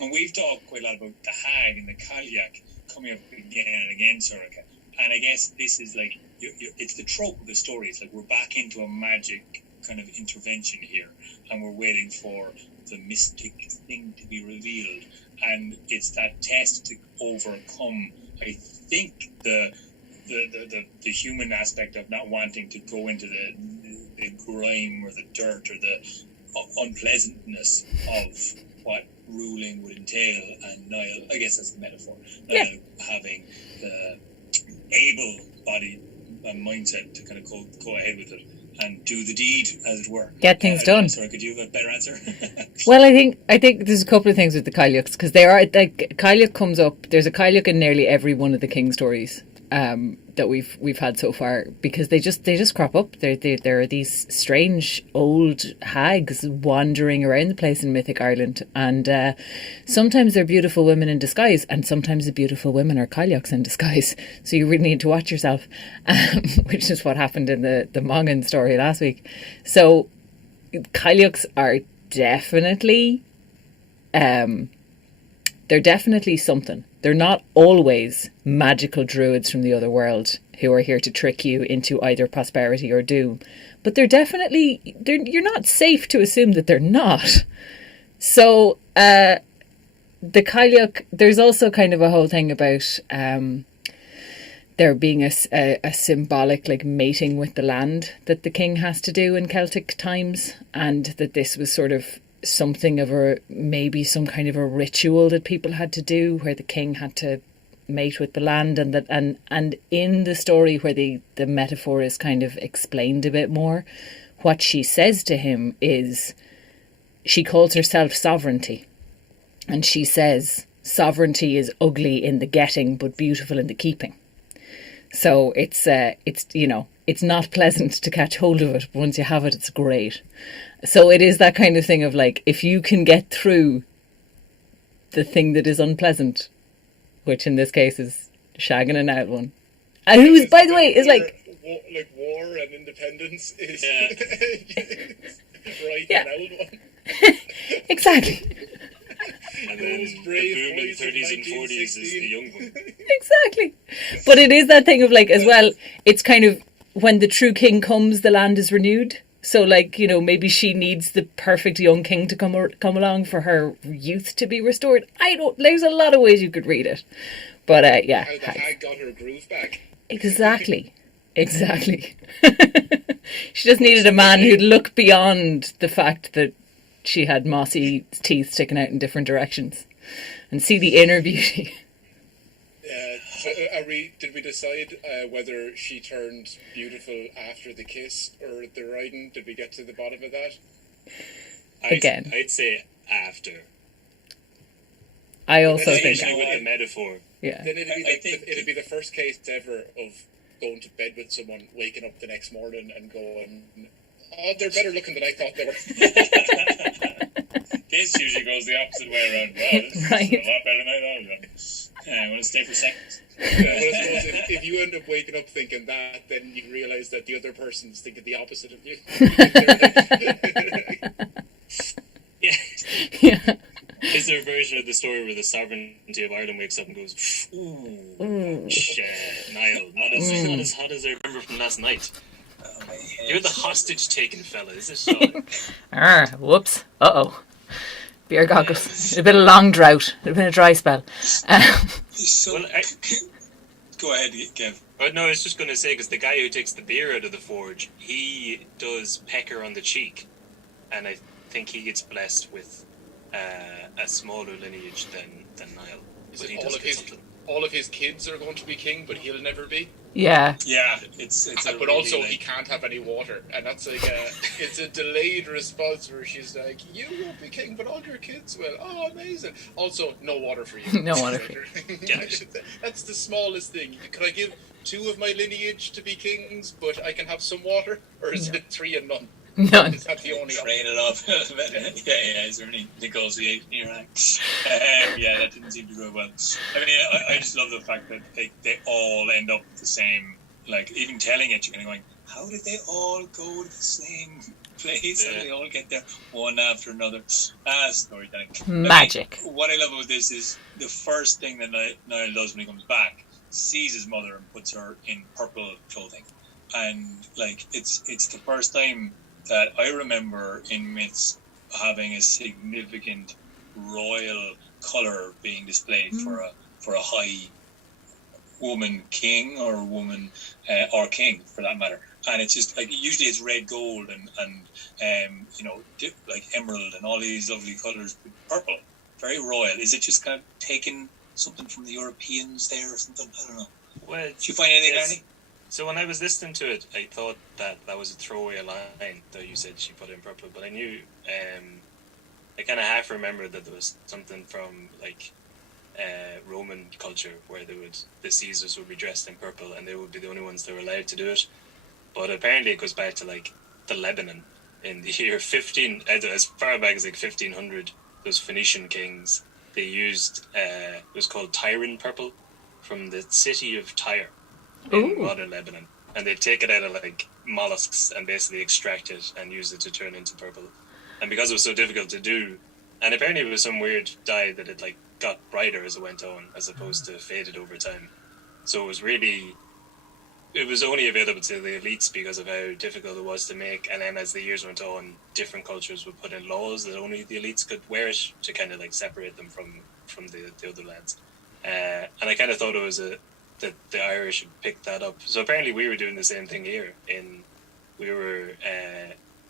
And we've talked quite a lot about the hag and the Cailleach coming up again and again, Soraka. And I guess this is like, it's the trope of the story. It's like we're back into a magic kind of intervention here, and we're waiting for the mystic thing to be revealed. And it's that test to overcome, I think, the human aspect of not wanting to go into the grime or the dirt or the unpleasantness of what ruling would entail. And Niall, I guess that's a metaphor, Niall having the able-bodied mindset to kind of go ahead with it and do the deed, as it were. Get things done. Sorry, could you have a better answer? Well, I think there's a couple of things with the Cailleachs, because they are like, Cailleach comes up. There's a Cailleach in nearly every one of the King stories that we've had so far, because they just crop up. There are these strange old hags wandering around the place in Mythic Ireland, and sometimes they're beautiful women in disguise, and sometimes the beautiful women are Cailleachs in disguise. So you really need to watch yourself, which is what happened in the Mongfionn story last week. So Cailleachs are definitely they're definitely something. They're not always magical druids from the other world who are here to trick you into either prosperity or doom. But you're not safe to assume that they're not. So the Cailleach, there's also kind of a whole thing about there being a symbolic like mating with the land that the king has to do in Celtic times, and that this was sort of something of maybe some kind of a ritual that people had to do, where the king had to mate with the land, and in the story where the metaphor is kind of explained a bit more, what she says to him is, she calls herself sovereignty, and she says sovereignty is ugly in the getting but beautiful in the keeping. So it's you know, it's not pleasant to catch hold of it, but once you have it, it's great. So it is that kind of thing of like, if you can get through the thing that is unpleasant, which in this case is shagging an out one, and who's, by the way, is like war and independence is right, yeah. An old one. Exactly. And then the boom in the 30s and 40s is the young one. Exactly. But it is that thing of like, as well, it's kind of, when the true king comes, the land is renewed. So like, you know, maybe she needs the perfect young king to come along for her youth to be restored. There's a lot of ways you could read it. But yeah. How the hag got her groove back. Exactly. She just needed a man who'd look beyond the fact that she had mossy teeth sticking out in different directions and see the inner beauty. So did we decide whether she turned beautiful after the kiss or the riding? Did we get to the bottom of that? I'd say after. I also think especially with the metaphor. Yeah. Then it'd be the first case ever of going to bed with someone, waking up the next morning and going, oh, they're better looking than I thought they were. This usually goes the opposite way around. Well, this Right. is a lot better than I thought. I want to stay for seconds. Well, I suppose if you end up waking up thinking that, then you realise that the other person's thinking the opposite of you. Yeah. Is there a version of the story where the sovereignty of Ireland wakes up and goes, ooh, shit, Niall, not as hot as I remember from last night. You're the hostage-taking fella, is it? Whoops. Uh-oh. Beer goggles. It's a bit of long drought. It's been a dry spell. So, Well, go ahead, Kev. Oh, no, I was just going to say, because the guy who takes the beer out of the forge, he does peck her on the cheek, and I think he gets blessed with a smaller lineage than Niall. But he does get something. All of his kids are going to be king, but he'll never be. Yeah. Yeah, it's But really, also, like, he can't have any water, and that's like it's a delayed response where she's like, "You won't be king, but all your kids will." Oh, amazing! Also, no water for you. No water for you. That's the smallest thing. Could I give 2 of my lineage to be kings, but I can have some water, or is it 3 and none? None. Is that the only option? trade it up. yeah. Is there any negotiation here? Yeah, that didn't seem to go well. I mean, I just love the fact that they all end up the same. Like, even telling it, you're kind of going, how did they all go to the same place? How did they all get there one after another? Storytelling. Magic. I mean, what I love about this is the first thing that Niall does when he comes back, sees his mother and puts her in purple clothing. And, like, it's the first time that I remember in myths having a significant royal colour being displayed for a high woman king or woman or king for that matter. And it's just like usually it's red gold and like emerald and all these lovely colours, but purple, very royal. Is it just kind of taking something from the Europeans there or something? I don't know. Well, did you find anything, Danny? So when I was listening to it, I thought that was a throwaway line, though you said she put it in purple. But I knew, I kind of half remembered that there was something from like Roman culture where the Caesars would be dressed in purple and they would be the only ones that were allowed to do it. But apparently it goes back to like the Lebanon in the year 15, as far back as like 1500. Those Phoenician kings, they used it was called Tyrian purple from the city of Tyre in modern Lebanon, and they take it out of like mollusks and basically extract it and use it to turn into purple. And because it was so difficult to do, and apparently it was some weird dye that it like got brighter as it went on, as opposed to faded over time. So it was only available to the elites because of how difficult it was to make. And then as the years went on, different cultures would put in laws that only the elites could wear it to kind of like separate them from the other lads. And I kind of thought it was that the Irish had picked that up. So apparently we were doing the same thing here. We were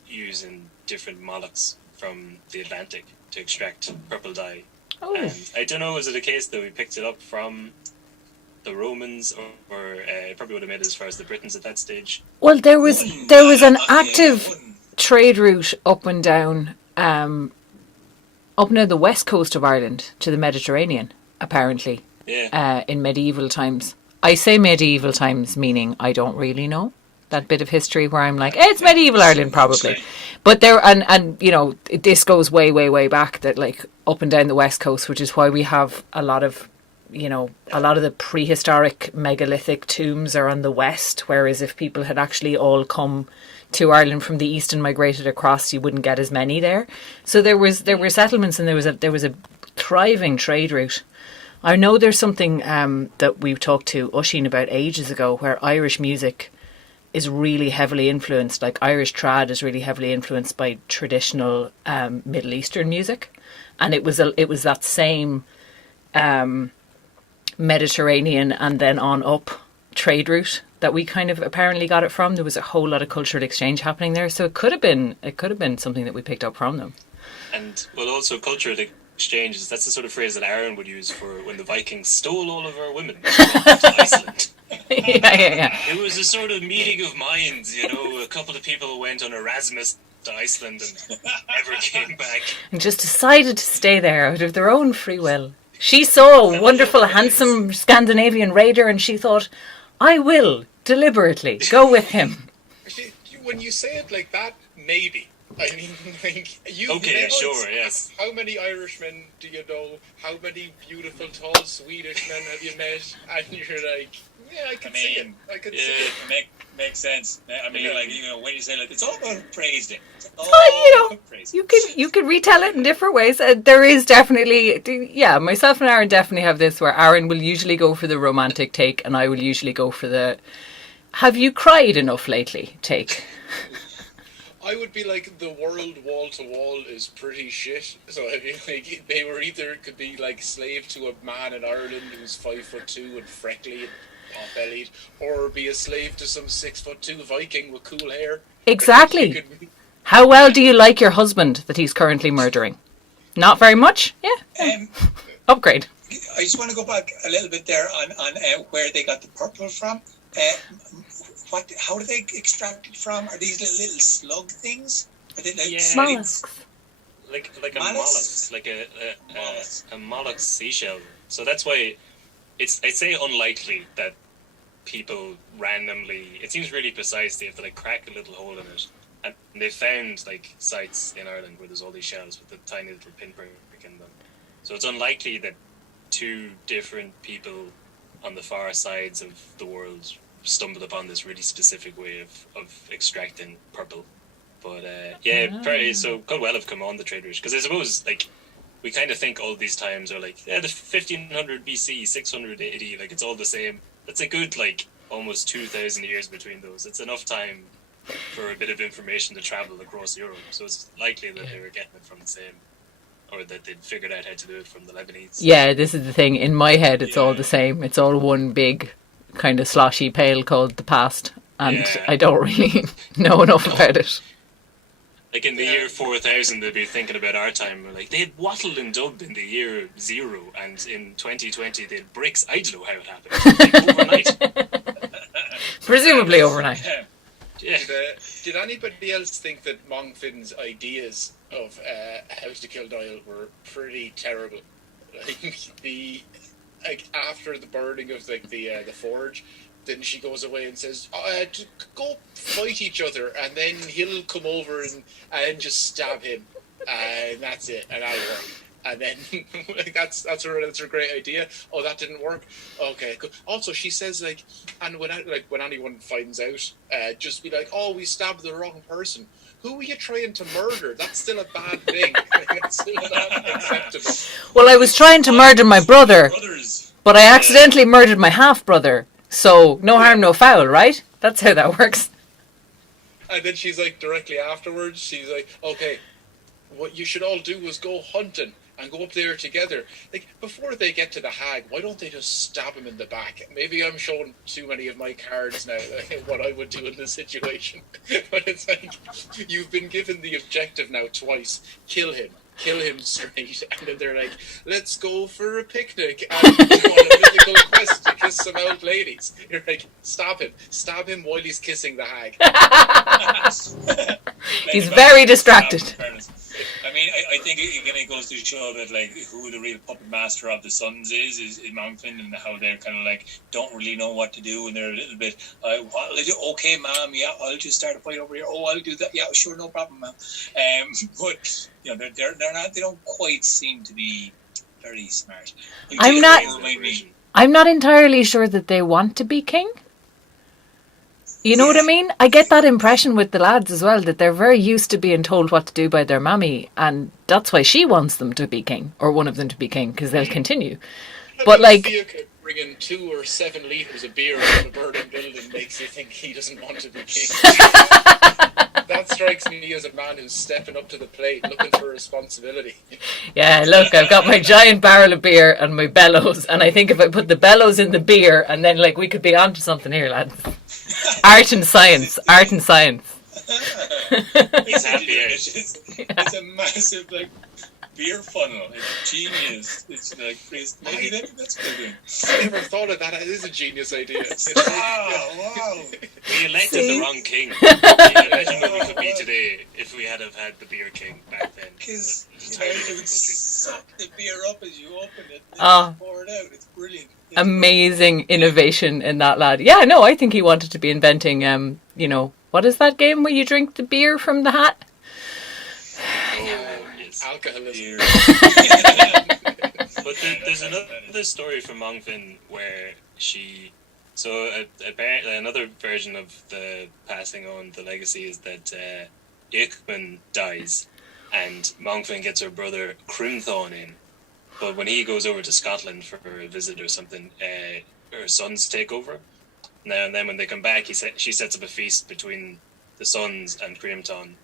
using different mollusks from the Atlantic to extract purple dye. Oh. And I don't know, was it a case that we picked it up from the Romans, or it probably would have made it as far as the Britons at that stage? Well, there was an active trade route up and down, up near the west coast of Ireland to the Mediterranean, apparently. Yeah. In medieval times. I say medieval times, meaning I don't really know that bit of history where I'm like, it's medieval Ireland probably. But there, and you know, this goes way, way, way back, that like up and down the west coast, which is why we have a lot of, you know, a lot of the prehistoric megalithic tombs are on the west, whereas if people had actually all come to Ireland from the east and migrated across, you wouldn't get as many there. So there were settlements, and there was a thriving trade route. I know there's something that we've talked to Oisín about ages ago, where Irish music is really heavily influenced, like Irish trad is really heavily influenced by traditional Middle Eastern music, and it was that same Mediterranean and then on up trade route that we kind of apparently got it from. There was a whole lot of cultural exchange happening there, so it could have been something that we picked up from them. And well, also cultural exchanges. That's the sort of phrase that Aaron would use for when the Vikings stole all of our women to Iceland. Yeah. It was a sort of meeting of minds, you know. A couple of people went on Erasmus to Iceland and never came back. And just decided to stay there out of their own free will. She saw a wonderful, handsome Scandinavian raider, and she thought, I will deliberately go with him. When you say it like that, maybe. I mean, like, okay, sure, yes. How many Irishmen do you know? How many beautiful, tall Swedish men have you met? And you're like, yeah, I can see it. I can see it. Makes sense. I mean, like, you know, when you say, like, it's all about praising. You can retell it in different ways. There is definitely, myself and Aaron definitely have this, where Aaron will usually go for the romantic take, and I will usually go for the have you cried enough lately take. I would be like, the world wall to wall is pretty shit. So I mean, like, they were either could be like slave to a man in Ireland who's 5'2" and freckly, pot-bellied, or be a slave to some 6'2" Viking with cool hair. Exactly. How well do you like your husband that he's currently murdering? Not very much? Yeah. Upgrade. I just want to go back a little bit there on where they got the purple from. How do they extract it from? Are these little slug things? Are they like mollusks? Like a mollusk, like a mollusk seashell. So that's why I'd say unlikely that people randomly. It seems really precise. They have to like crack a little hole in it, and they found like sites in Ireland where there's all these shells with a tiny little pinprick in them. So it's unlikely that two different people on the far sides of the world stumbled upon this really specific way of extracting purple. But so could well have come on the trade route, because I suppose like we kind of think all these times are like the 1500 BC, 680, like it's all the same. That's a good like almost 2,000 years between those. It's enough time for a bit of information to travel across Europe. So it's likely that they were getting it from the same, or that they'd figured out how to do it from the Lebanese. Yeah, this is the thing. In my head, it's all the same. It's all one big kind of sloshy pail called the past, and I don't really know enough about it. Like in the year 4000, they'd be thinking about our time. Like they had wattle and dub in the year 0, and in 2020 they had bricks. I don't know how it happened. Like, overnight. Presumably overnight. Yeah. Did anybody else think that Mongfionn's ideas of how to kill Niall were pretty terrible? Like after the burning of like the forge, then she goes away and says, "Go fight each other, and then he'll come over and just stab him, and that's it, and I'll work." And then that's a great idea. Oh, that didn't work. Okay, good. Also, she says and when anyone finds out, just be like, "Oh, we stabbed the wrong person." Who are you trying to murder? That's still a bad thing. That's still not acceptable. Well, I was trying to murder my brother, but I accidentally murdered my half-brother. So, no harm, no foul, right? That's how that works. And then she's like, directly afterwards, she's like, okay, what you should all do is go hunting and go up there together. Like, before they get to the hag, why don't they just stab him in the back? Maybe I'm showing too many of my cards now, what I would do in this situation. But it's like, you've been given the objective now twice. Kill him straight. And then they're like, let's go for a picnic and go on a mythical quest to kiss some old ladies. You're like, stop him while he's kissing the hag. He's very distracted. I mean, I think it goes to show that like who the real puppet master of the Suns is Mongfionn, and how they're kind of like don't really know what to do, and they're a little bit what'll I do? Okay, ma'am, yeah, I'll just start a fight over here. Oh, I'll do that. Yeah, sure, no problem, ma'am. But you know, they're not. They don't quite seem to be very smart. I'm not entirely sure that they want to be king. You know what I mean? I get that impression with the lads as well, that they're very used to being told what to do by their mammy, and that's why she wants them to be king, or one of them to be king, because they'll continue. But like, bringing 2 or 7 litres of beer out of a burning building makes you think he doesn't want to be king. That strikes me as a man who's stepping up to the plate, looking for responsibility. Yeah, look, I've got my giant barrel of beer and my bellows, and I think if I put the bellows in the beer, and then like we could be onto something here, lads. Art and science. It's a massive like beer funnel. It's genius. It's like maybe that's good. I never thought of that. It is a genius idea. Wow. We elected the wrong king. Imagine where we could be today if we had have had the beer king back then. Because it would suck the beer up as you open it and pour it out. It's brilliant. Amazing innovation in that lad. Yeah, no, I think he wanted to be inventing, what is that game where you drink the beer from the hat? Alcoholism. But there's another story from Mongfionn where apparently another version of the passing on the legacy is that Eachman dies and Mongfionn gets her brother Crimthorn in. But when he goes over to Scotland for a visit or something, her sons take over. Now and then when they come back, she sets up a feast between the sons and Crimthorn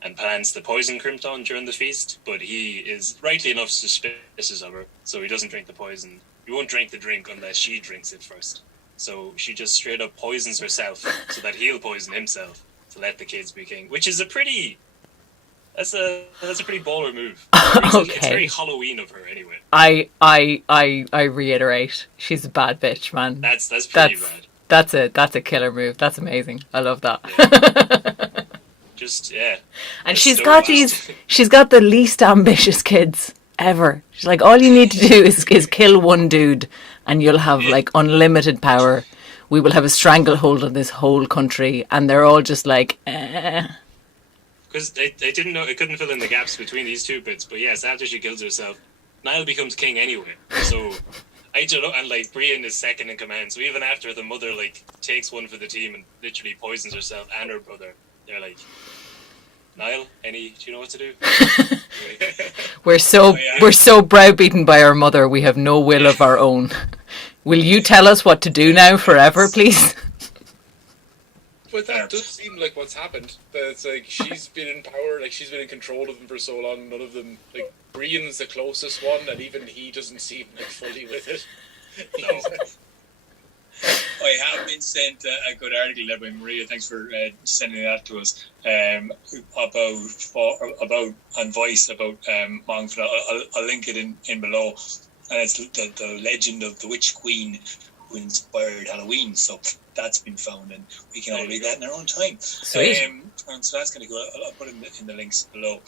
and plans to poison Crimthorn during the feast. But he is rightly enough suspicious of her, so he doesn't drink the poison. He won't drink the drink unless she drinks it first. So she just straight up poisons herself so that he'll poison himself to let the kids be king, which is a pretty. That's a pretty baller move. It's very Halloween of her, anyway. I reiterate, she's a bad bitch, man. That's pretty bad. That's a killer move. That's amazing. I love that. Yeah. Just and she's got the least ambitious kids ever. She's like, all you need to do is kill one dude, and you'll have like unlimited power. We will have a stranglehold on this whole country, and they're all just like, eh. Because they didn't know, it couldn't fill in the gaps between these two bits. But yes, after she kills herself, Niall becomes king anyway. So I don't know, and like Brienne is second in command. So even after the mother like takes one for the team and literally poisons herself and her brother, they're like, Niall, do you know what to do? We're so browbeaten by our mother, we have no will of our own. Will you tell us what to do now forever, please? But that does seem like what's happened. That it's like she's been in power, like she's been in control of them for so long. None of them, like Brienne's the closest one, and even he doesn't seem like fully with it. No. I have been sent a good article there by Maria. Thanks for sending that to us. About on Voice about Mongfionn. I'll link it in below, and it's the legend of the Witch Queen who inspired Halloween. So that's been found, and we can all read that in our own time. Sweet. And so that's going to go. I'll put it in the links below.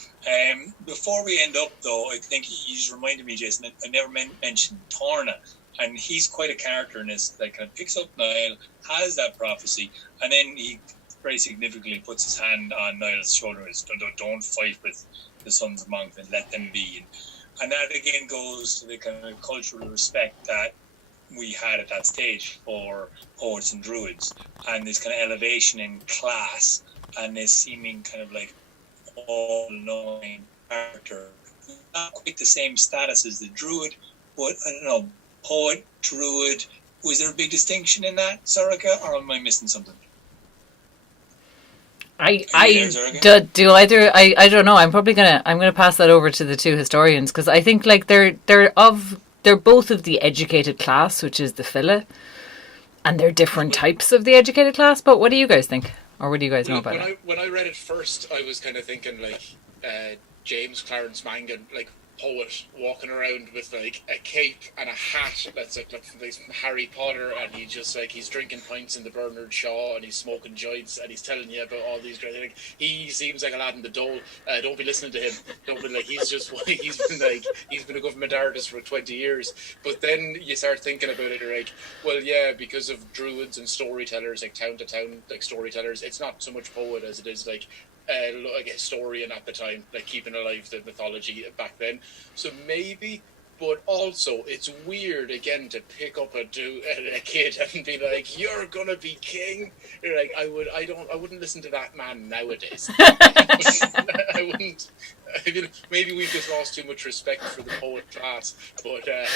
Before we end up, though, I think you just reminded me, Jason. I never mentioned Torna. And he's quite a character in this that kind of picks up Niall, has that prophecy, and then he very significantly puts his hand on Niall's shoulder and says, don't fight with the sons of Mongfionn, let them be. And that again goes to the kind of cultural respect that we had at that stage for poets and druids, and this kind of elevation in class, and this seeming kind of like all-knowing character. Not quite the same status as the druid, but I don't know, poet, druid, was there a big distinction in that, Soraka, or am I missing something? I don't know. I'm gonna pass that over to the two historians, because I think like they're both of the educated class, which is the Fila, and they're different types of the educated class. But what do you guys think, or what do you guys know about it? When I read it first, I was kind of thinking like James Clarence Mangan, like poet walking around with like a cape and a hat that's like Harry Potter, and he's drinking pints in the Bernard Shaw, and he's smoking joints, and he's telling you about all these great things. He seems like a lad in the dole. Don't be listening to him. Don't be like he's been a government artist for 20 years. But then you start thinking about it, you're like, well, yeah, because of druids and storytellers, like town to town, like storytellers, it's not so much poet as it is like a historian at the time, like keeping alive the mythology back then. So maybe, but also it's weird again to pick up a kid and be like, "You're gonna be king." You're like, I wouldn't listen to that man nowadays. I wouldn't. I mean, maybe we've just lost too much respect for the poet class, but I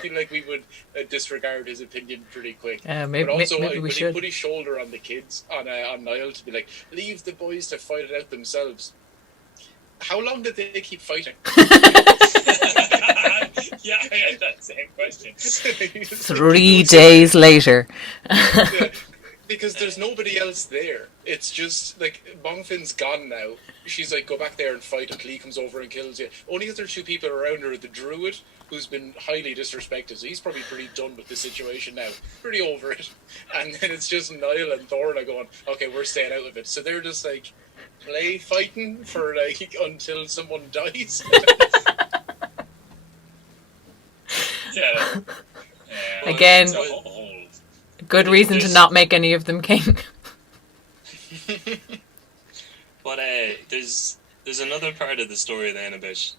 feel like we would disregard his opinion pretty quick. Maybe, but also, maybe we should. He put his shoulder on the kids, on Niall, to be like, leave the boys to fight it out themselves. How long did they keep fighting? Yeah, I had that same question. 3 days later. Yeah, because there's nobody else there. It's just like Mongfionn's gone now. She's like, go back there and fight, and Clee comes over and kills you. Only other two people around her are the druid, who's been highly disrespected, so he's probably pretty done with the situation now, pretty over it. And then it's just Niall and Thorna going, okay, we're staying out of it. So they're just like play fighting for like until someone dies. Yeah. Again, good reason to not make any of them king. But there's another part of the story then about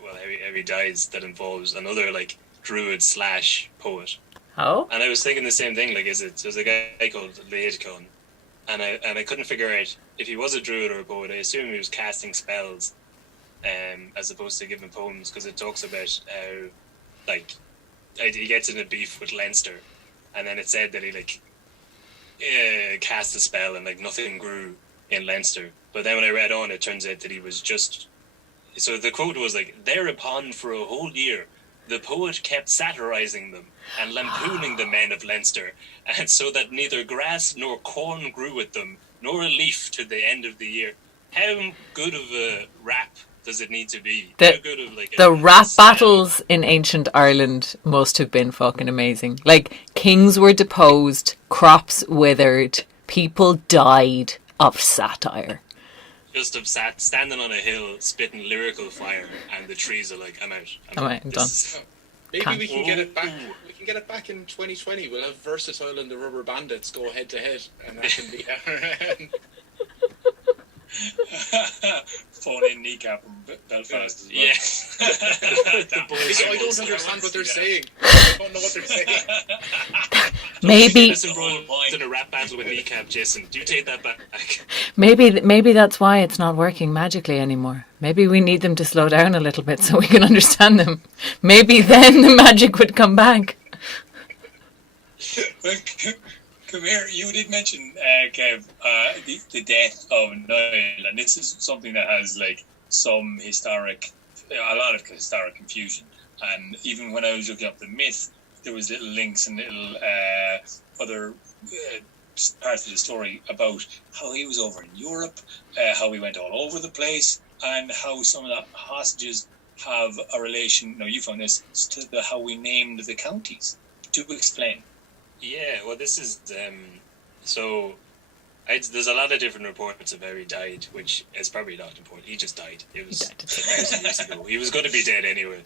how he dies that involves another like druid / poet. Oh. And I was thinking the same thing. Like, there's a guy called Leitcon, and I couldn't figure out if he was a druid or a poet. I assume he was casting spells, as opposed to giving poems, because it talks about how like he gets in a beef with Leinster, and then it said that he like cast a spell and like nothing grew in Leinster. But then when I read on, it turns out that he was just, so the quote was like, thereupon for a whole year the poet kept satirizing them and lampooning the men of Leinster, and so that neither grass nor corn grew with them, nor a leaf to the end of the year. How good of a rap does it need to be? How good of the rap battles in ancient Ireland must have been fucking amazing. Like, kings were deposed, crops withered, people died of satire. Just of standing on a hill, spitting lyrical fire, and the trees are like, I'm out. I'm done. Maybe we can get it back. We can get it back in 2020. We'll have Versatile and the Rubber Bandits go head to head, and that can be our Phone in kneecap in Belfast as well. Yeah. I don't understand what they're saying. I don't know what they're saying. Maybe in a rap battle with kneecap, Jason. Do you take that back? maybe that's why it's not working magically anymore. Maybe we need them to slow down a little bit so we can understand them. Maybe then the magic would come back. Come here, you did mention, Kev, the death of Niall, and this is something that has like a lot of historic confusion. And even when I was looking up the myth, there was little links and little other parts of the story about how he was over in Europe, how he went all over the place, and how some of the hostages have a relation. No, you found this to how we named the counties. Do explain. Yeah, well, this is there's a lot of different reports of how he died, which is probably not important. He just died. It was 1,000 years ago. He was going to be dead anyway.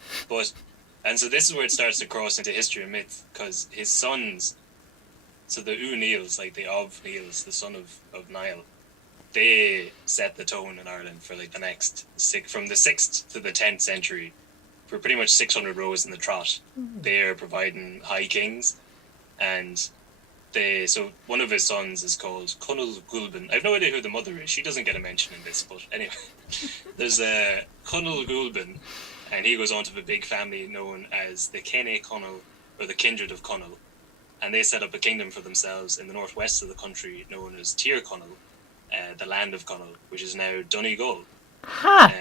And so this is where it starts to cross into history and myth, because his sons, so the Nials, like the Nials, the son of Niall, they set the tone in Ireland for like the next from the 6th to the 10th century, for pretty much 600 rows in the trot. They are providing high kings. And so one of his sons is called Conall Gulban. I have no idea who the mother is. She doesn't get a mention in this, but anyway. There's Conall Gulban, and he goes on to a big family known as the Kenne Conall, or the Kindred of Conall. And they set up a kingdom for themselves in the northwest of the country known as Tir Conall, the land of Conall, which is now Donegal. Ha!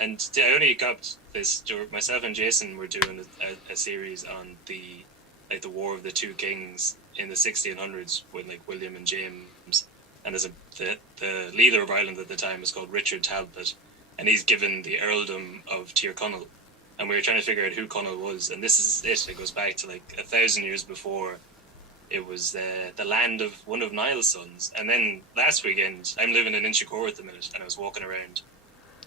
And I only got this, myself and Jason were doing a series on the War of the Two Kings in the 1600s with like William and James, and the leader of Ireland at the time was called Richard Talbot, and he's given the earldom of Tir Conall, and we were trying to figure out who Conall was, and this is it goes back to like 1,000 years before. It was the land of one of Niall's sons. And then last weekend, I'm living in Inchicore at the minute, and I was walking around,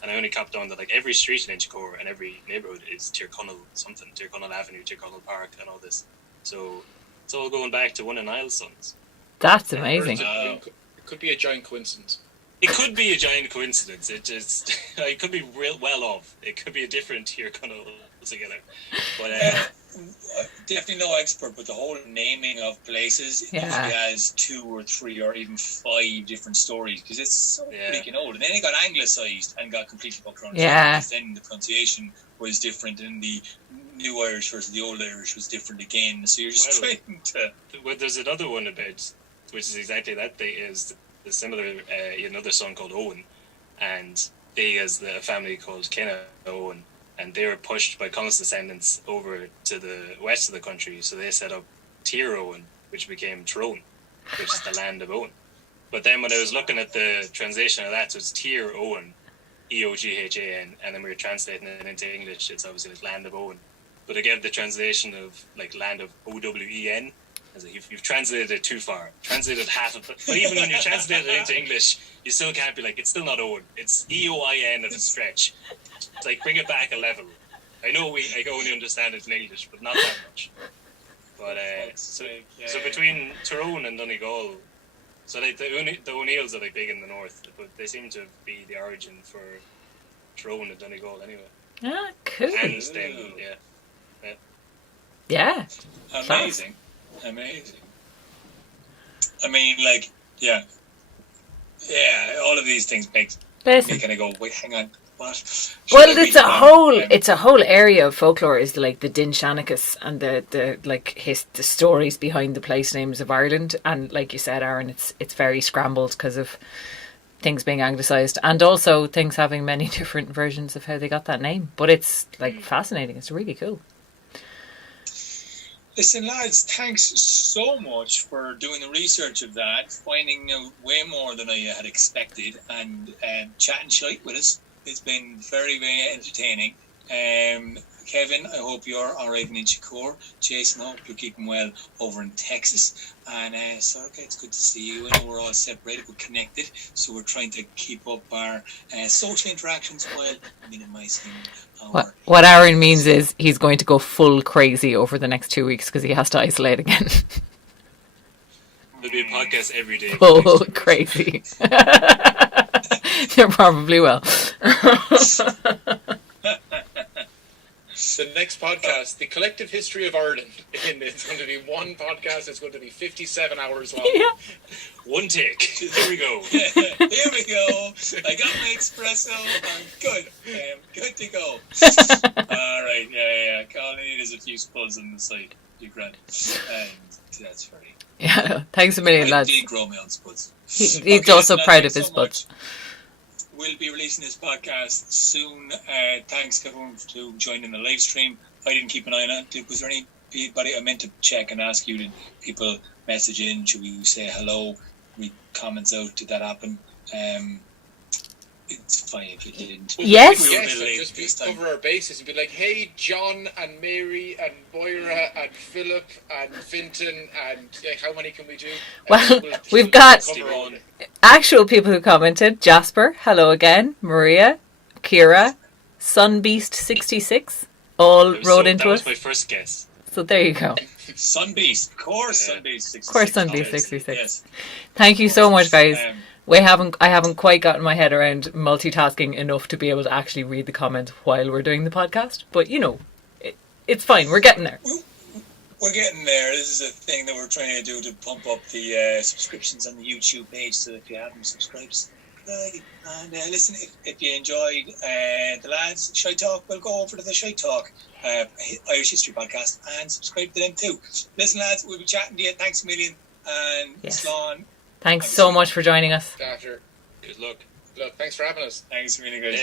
and I only copped on that like every street in Inchicore and every neighbourhood is Tir Conall something, Tir Conall Avenue, Tir Conall Park, and all this. So it's all going back to one of Niall's sons. That's amazing. It could be a giant coincidence. It could be a giant coincidence. It just it could be real well off. It could be a different Tir Conall altogether. But definitely no expert, but the whole naming of places usually has 2 or 3 or even 5 different stories, because it's so freaking old. And then it got anglicised and got completely fucked around. Yeah. Then the pronunciation was different, and the New Irish versus the Old Irish was different again. So you're just trying to. Well, there's another one about, which is exactly that. They is the similar another son called Owen, and they has the family called Kenna Owen. And they were pushed by Connall's descendants over to the west of the country, so they set up Tir Owen, which became Tyrone, which is the land of Owen. But then when I was looking at the translation of that, so it's Tir Owen, Eoghan, and then we were translating it into English, it's obviously like land of Owen. But I gave the translation of like land of Owen. As like, you've translated it too far, translated half of it. But even when you translate it into English, you still can't be like, it's still not Owen, it's Eoin at a stretch. It's like, bring it back a level. I know I can only understand it in English, but not that much. But so between Tyrone and Donegal, so like the O'Neills are like big in the north, but they seem to be the origin for Tyrone and Donegal anyway. Ah, cool. And then, yeah. Amazing. I mean, like, all of these things make me kind of go, wait, hang on, what? Well, it's a whole area of folklore is like the Din Shanachas and the stories behind the place names of Ireland, and like you said, Aaron, it's very scrambled because of things being anglicised and also things having many different versions of how they got that name. But it's like fascinating. It's really cool. Listen, lads, thanks so much for doing the research of that, finding out way more than I had expected, and chatting shite with us. It's been very, very entertaining. Kevin, I hope you're all right in Shakur. Jason, I hope you're keeping well over in Texas. And Sorka, it's good to see you. I know we're all separated but connected, so we're trying to keep up our social interactions while minimizing our... What Aaron means is he's going to go full crazy over the next 2 weeks because he has to isolate again. There'll be a podcast every day. Full crazy. You probably will. The next podcast, The Collective History of Ireland. And it's going to be one podcast. It's going to be 57 hours long. Yeah. One take. Here we go. Here we go. I got my espresso. I'm good. I'm good to go. All right. Yeah. All I need is a few spills on the side. You're grand. And that's right. Yeah. Thanks a million, lads. I did grow my own spuds. He's also proud of his spuds. We'll be releasing this podcast soon. Thanks everyone for joining the live stream. I didn't keep an eye on it. Was there anybody I meant to check and ask you? Did people message in? Should we say hello? Read comments out? Did that happen? It's fine if you didn't. Yes. Just cover our bases and be like, hey, John and Mary and Moira and Philip and Finton and how many can we do? Well, we've got actual people who commented. Jasper, hello again. Maria, Kira, Sunbeast66, all wrote into us. That was my first guess. So there you go. Sunbeast, of course, Sunbeast66. Of course, Sunbeast66. Yes. Thank you so much, guys. I haven't quite gotten my head around multitasking enough to be able to actually read the comments while we're doing the podcast. But, it's fine. We're getting there. We're getting there. This is a thing that we're trying to do to pump up the subscriptions on the YouTube page. So if you haven't subscribed, subscribe. And listen, if you enjoyed the lads' Shy Talk, we'll go over to the Shy Talk Irish History Podcast and subscribe to them too. Listen, lads, we'll be chatting to you. Thanks a million. And Slán. Thanks so much for joining us. After. Good luck. Look, thanks for having us. Thanks, really good.